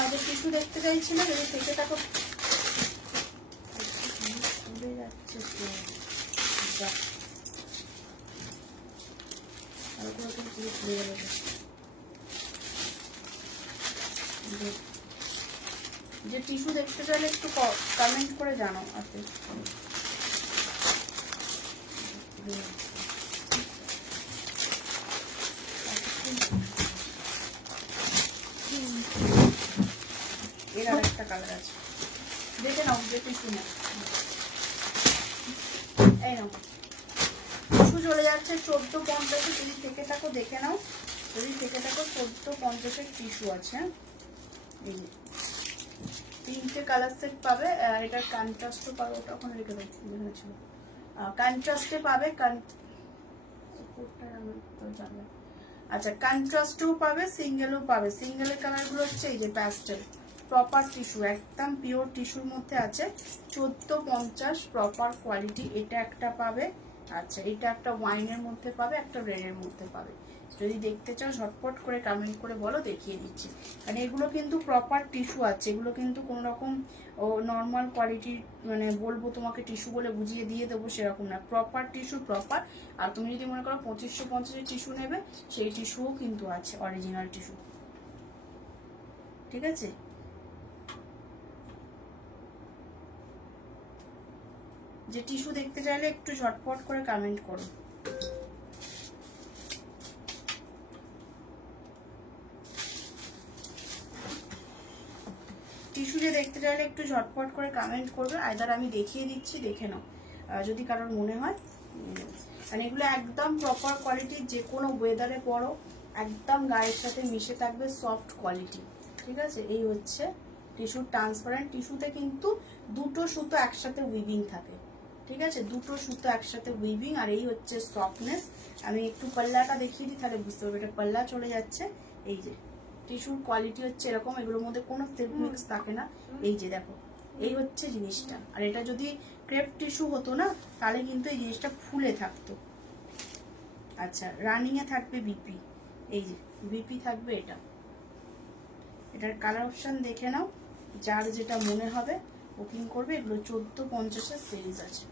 ওদের টিস্যু দেখতে চাইছিল, যদি থেকে থাকো যাচ্ছে যে টিস্যু দেখতে চাইলে একটু কমেন্ট করে জানো। আছে এর আর একটা কালার আছে, দেখে নাও যে টিস্যু নেই। এই নাও টিস্যু চলে যাচ্ছে 1450। যদি থেকে থাকো দেখে নাও, যদি থেকে থাকো 1450 টিস্যু আছে। এই 3টে কালার সেট পাবে। এটার কন্ট্রাস্টও পাবে, ওটা ওখানে রেখে দেখেছিল। কন্ট্রাস্টে পাবে, আচ্ছা কন্ট্রাস্টও পাবে, সিঙ্গেলও পাবে। সিঙ্গেলের কালারগুলো হচ্ছে এই যে প্যাস্টেল, প্রপার টিস্যু, একদম পিওর টিস্যুর মধ্যে আছে। 1450 প্রপার কোয়ালিটি। এটা একটা পাবে। আচ্ছা এটা একটা ওয়াইনের মধ্যে পাবে, একটা রেডের মধ্যে পাবে। যদি দেখতে চাও ঝটপট করে কমেন্ট করে বলো, দেখিয়ে দিচ্ছি। মানে এগুলো কিন্তু প্রপার টিস্যু আছে, এগুলো কিন্তু কোনো রকম নর্মাল কোয়ালিটির মানে বলবো তোমাকে টিস্যু বলে বুঝিয়ে দিয়ে দেবো সেরকম না, প্রপার টিস্যু প্রপার। আর তুমি যদি মনে করো 2550 টিস্যু নেবে, সেই টিস্যুও কিন্তু আছে, অরিজিনাল টিস্যু। ঠিক আছে, যে টিস্যু দেখতে চাইলে একটু ঝটপট করে কমেন্ট করো। টিস্যু যে দেখতে চাইলে একটু ঝটপট করে কমেন্ট করবে, আইদার আমি দেখিয়ে দিচ্ছি, দেখে নাও যদি কারোর মনে হয়। মানে এগুলো একদম প্রপার কোয়ালিটির, যে কোনো ওয়েদারে পরো একদম গায়ের সাথে মিশে থাকবে, সফট কোয়ালিটি। ঠিক আছে, এই হচ্ছে টিস্যু, ট্রান্সপারেন্ট টিস্যুতে কিন্তু দুটো সুতো একসাথে উইভিং থাকে। ঠিক আছে, দুটো সুতো একসাথে উইভিং। আর এই হচ্ছে সফটনেস। আমি একটু পাল্লাটা দেখিয়ে দিই, তাহলে বুঝতে পারবে। এটা পাল্লা চলে যাচ্ছে। এই যে টিস্যুর কোয়ালিটি হচ্ছে এরকম, এগুলোর মধ্যে কোনো সিল্ক মিক্স থাকে না। এই যে দেখো, এই হচ্ছে জিনিসটা। আর এটা যদি ক্রেপ টিস্যু হতো না, তাহলে কিন্তু এই জিনিসটা ফুলে থাকতো। আচ্ছা রানিং এ থাকবে বিপি, এই যে বিপি থাকবে। এটার কালার অপশন দেখে নাও, যার যেটা মনে হবে বুকিং করবে। এগুলো 1450 সাইজ আছে।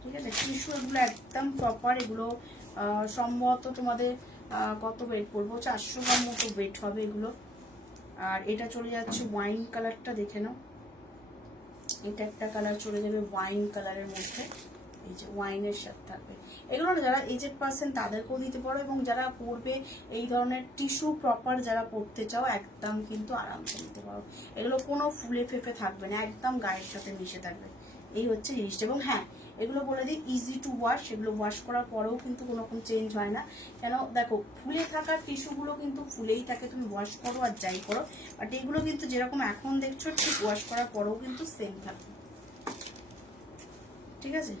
ঠিক আছে, টিস্যু এগুলো একদম প্রপার। এগুলো সম্ভবত তোমাদের কত ওয়েট পড়বো, 400 গ্রাম মতো ওয়েট হবে এগুলো। আর এটা চলে যাচ্ছে ওয়াইন কালারটা, দেখে নাও। এটা একটা কালার চলে যাবে ওয়াইন কালারের মধ্যে, এই যে ওয়াইনের সাথে থাকবে। এগুলো না যারা এজেড পার্সন তাদেরকেও দিতে পারো, এবং যারা পরবে এই ধরনের টিস্যু প্রপার যারা পরতে চাও, একদম কিন্তু আরামসে নিতে পারো। এগুলো কোনো ফুলে ফেপে থাকবে না, একদম গায়ের সাথে মিশে থাকবে। এই হচ্ছে জিনিসটা। এবং হ্যাঁ, এগুলো বলে দিই ইজি টু ওয়াশ। এগুলো ওয়াশ করার পরেও কিন্তু কোনো রকম চেঞ্জ হয় না। কেন দেখো, ফুলে থাকা টিস্যুগুলো কিন্তু ফুলেই থাকে, তুমি ওয়াশ করো আর যাই করো। বাট এগুলো কিন্তু যেরকম এখন দেখছো, ঠিক ওয়াশ করার পরেও কিন্তু সেম থাকবে। ঠিক আছে,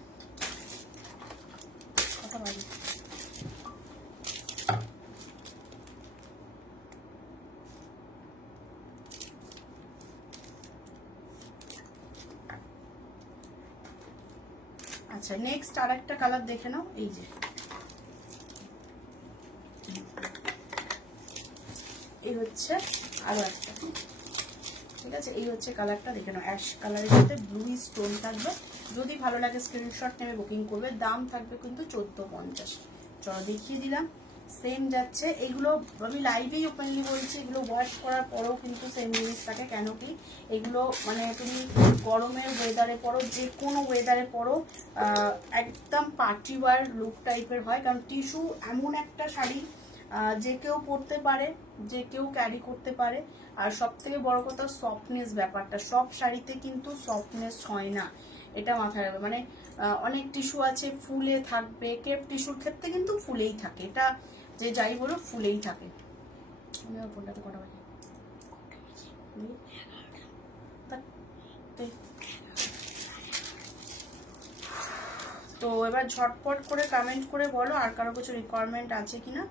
কথা বলি। আচ্ছা নেক্সট আর একটা কালার দেখে নাও। এই যে এই হচ্ছে আরো একটা। ঠিক আছে, এই হচ্ছে কালারটা, দেখে নাও। অ্যাশ কালারের সাথে ব্লু স্টোন থাকবে। যদি ভালো লাগে স্ক্রিনশট নেবে বুকিং করবে। দাম থাকবে কিন্তু 1450। চলো দেখিয়ে দিলাম, সেম যাচ্ছে। এগুলো আমি লাইভেই ওপেনলি বলছি, এগুলো ওয়াশ করার পরেও কিন্তু সেম জিনিস থাকে। কেন কি, এগুলো মানে তুমি গরমের ওয়েদারে পরো, যে কোনো ওয়েদারে পরো, একদম পার্টি ওয়ার লুক টাইপের হয়। কারণ টিস্যু এমন একটা শাড়ি, যে কেউ পরতে পারে, যে কেউ ক্যারি করতে পারে। আর সব থেকে বড় কথা সফটনেস ব্যাপারটা, সব শাড়িতে কিন্তু সফটনেস হয় না, এটা মাথায় রাখবে। মানে অনেক টিস্যু আছে ফুলে থাকবে, ক্রেপ টিস্যুর ক্ষেত্রে কিন্তু ফুলেই থাকে, এটা যে যাই বলো ফুলেই থাকে। আমি আমার ফোনটাতে কটা বাজে, তো এবার ঝটপট করে কমেন্ট করে বলো আর কারো কিছু রিকোয়ারমেন্ট আছে কিনা।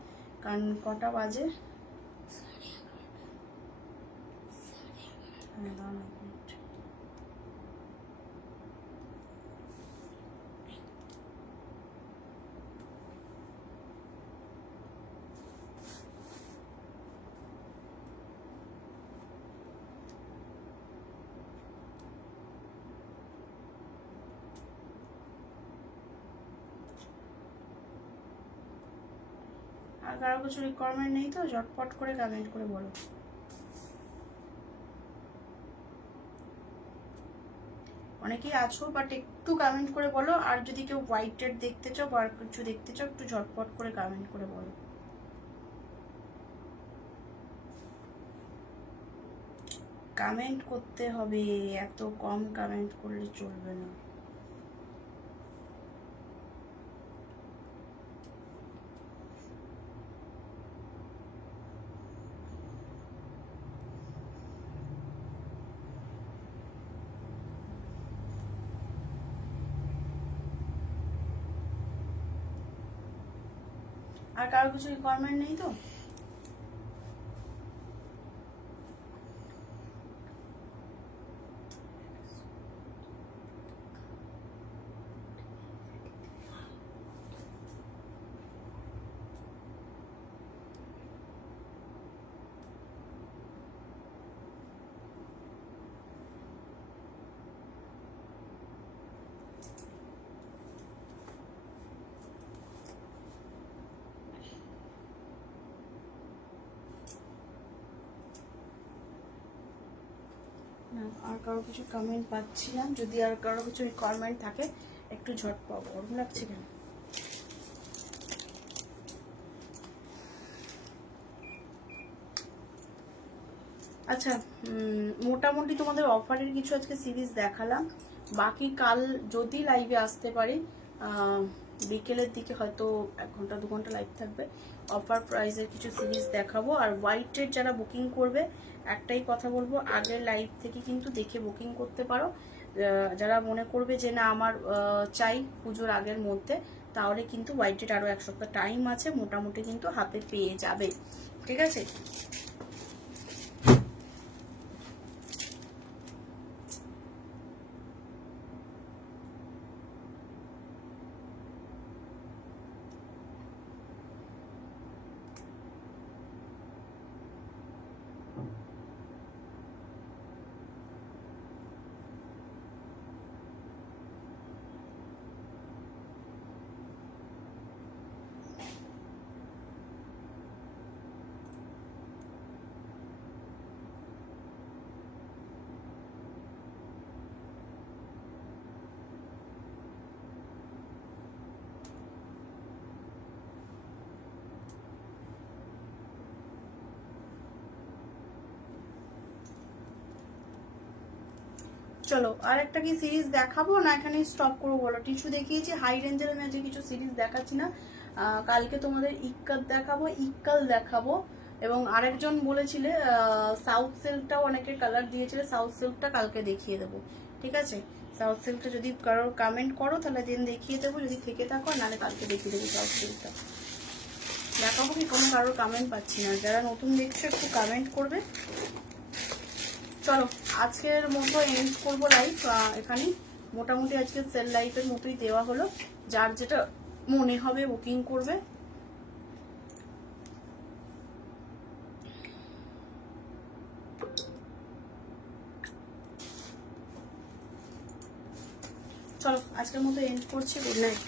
কারণ কটা বাজে, কারো কিছু রিকোয়ারমেন্ট নেই তো, ঝটপট করে কমেন্ট করে বলো। অনেকেই আছো বাট একটু কমেন্ট করে বলো। আর যদি কেউ হোয়াইটেড দেখতে চাও বা কিছু দেখতে চাও, একটু ঝটপট করে কমেন্ট করে বলো। কমেন্ট করতে হবে, এত কম কমেন্ট করলে চলবে না। আর কারো কিছু রিকোয়ারমেন্ট নেই তো? আর কারো কিছু কমেন্ট পাচ্ছি না। যদি আর কারো কিছু রিকোয়ারমেন্ট থাকে একটু ঝটপট। গরম লাগছে কেন? আচ্ছা, মোটামুটি তোমাদের অফারের কিছু আজকে সিরিজ দেখালাম। বাকি কাল যদি লাইভে আসতে পারি, বিকেলের দিকে হয়তো 1 ঘন্টা 2 ঘন্টা লাইভ থাকবে, অফার প্রাইসের কিছু সিরিজ দেখাবো। আর হোয়াইটের যারা বুকিং করবে একটাই কথা বলবো, আগের লাইভ থেকে কিন্তু দেখে বুকিং করতে পারো। যারা মনে করবে যে না আমার চাই পুজোর আগের মধ্যে, তাহলে কিন্তু হোয়াইটের আরও 1 সপ্তাহ টাইম আছে, মোটামুটি কিন্তু হাতে পেয়ে যাবে। ঠিক আছে? চলো আর একটা কি সিরিজ দেখাবো না এখানে স্টপ করবো বলো? টিস্যু দেখিয়েছি, হাই রেঞ্জের আমি আজকে কিছু সিরিজ দেখাচ্ছি না। কালকে তোমাদের ইক্কাত দেখাবো, ইক্কাল দেখাবো। এবং আরেকজন বলেছিলে সাউথ সিল্কটাও অনেকে কালার দিয়েছিলে, সাউথ সিল্কটা কালকে দেখিয়ে দেবো। ঠিক আছে? সাউথ সিল্কটা যদি কারোর কমেন্ট করো তাহলে দিন দেখিয়ে দেবো, যদি থেকে থাকো, নাহলে কালকে দেখিয়ে দেবো সাউথ সিল্কটা। দেখাবো কি কোনো কারোর কমেন্ট পাচ্ছি না। যারা নতুন দেখছো একটু কমেন্ট করবে। চলো আজকের মতো এন্ড করবো লাইভ এখানে। মোটামুটি আজকে সেল লাইফের মতোই দেওয়া হলো, যার যেটা মনে হবে বুকিং করবে। চলো আজকের মতো এন্ড করছি। Good night.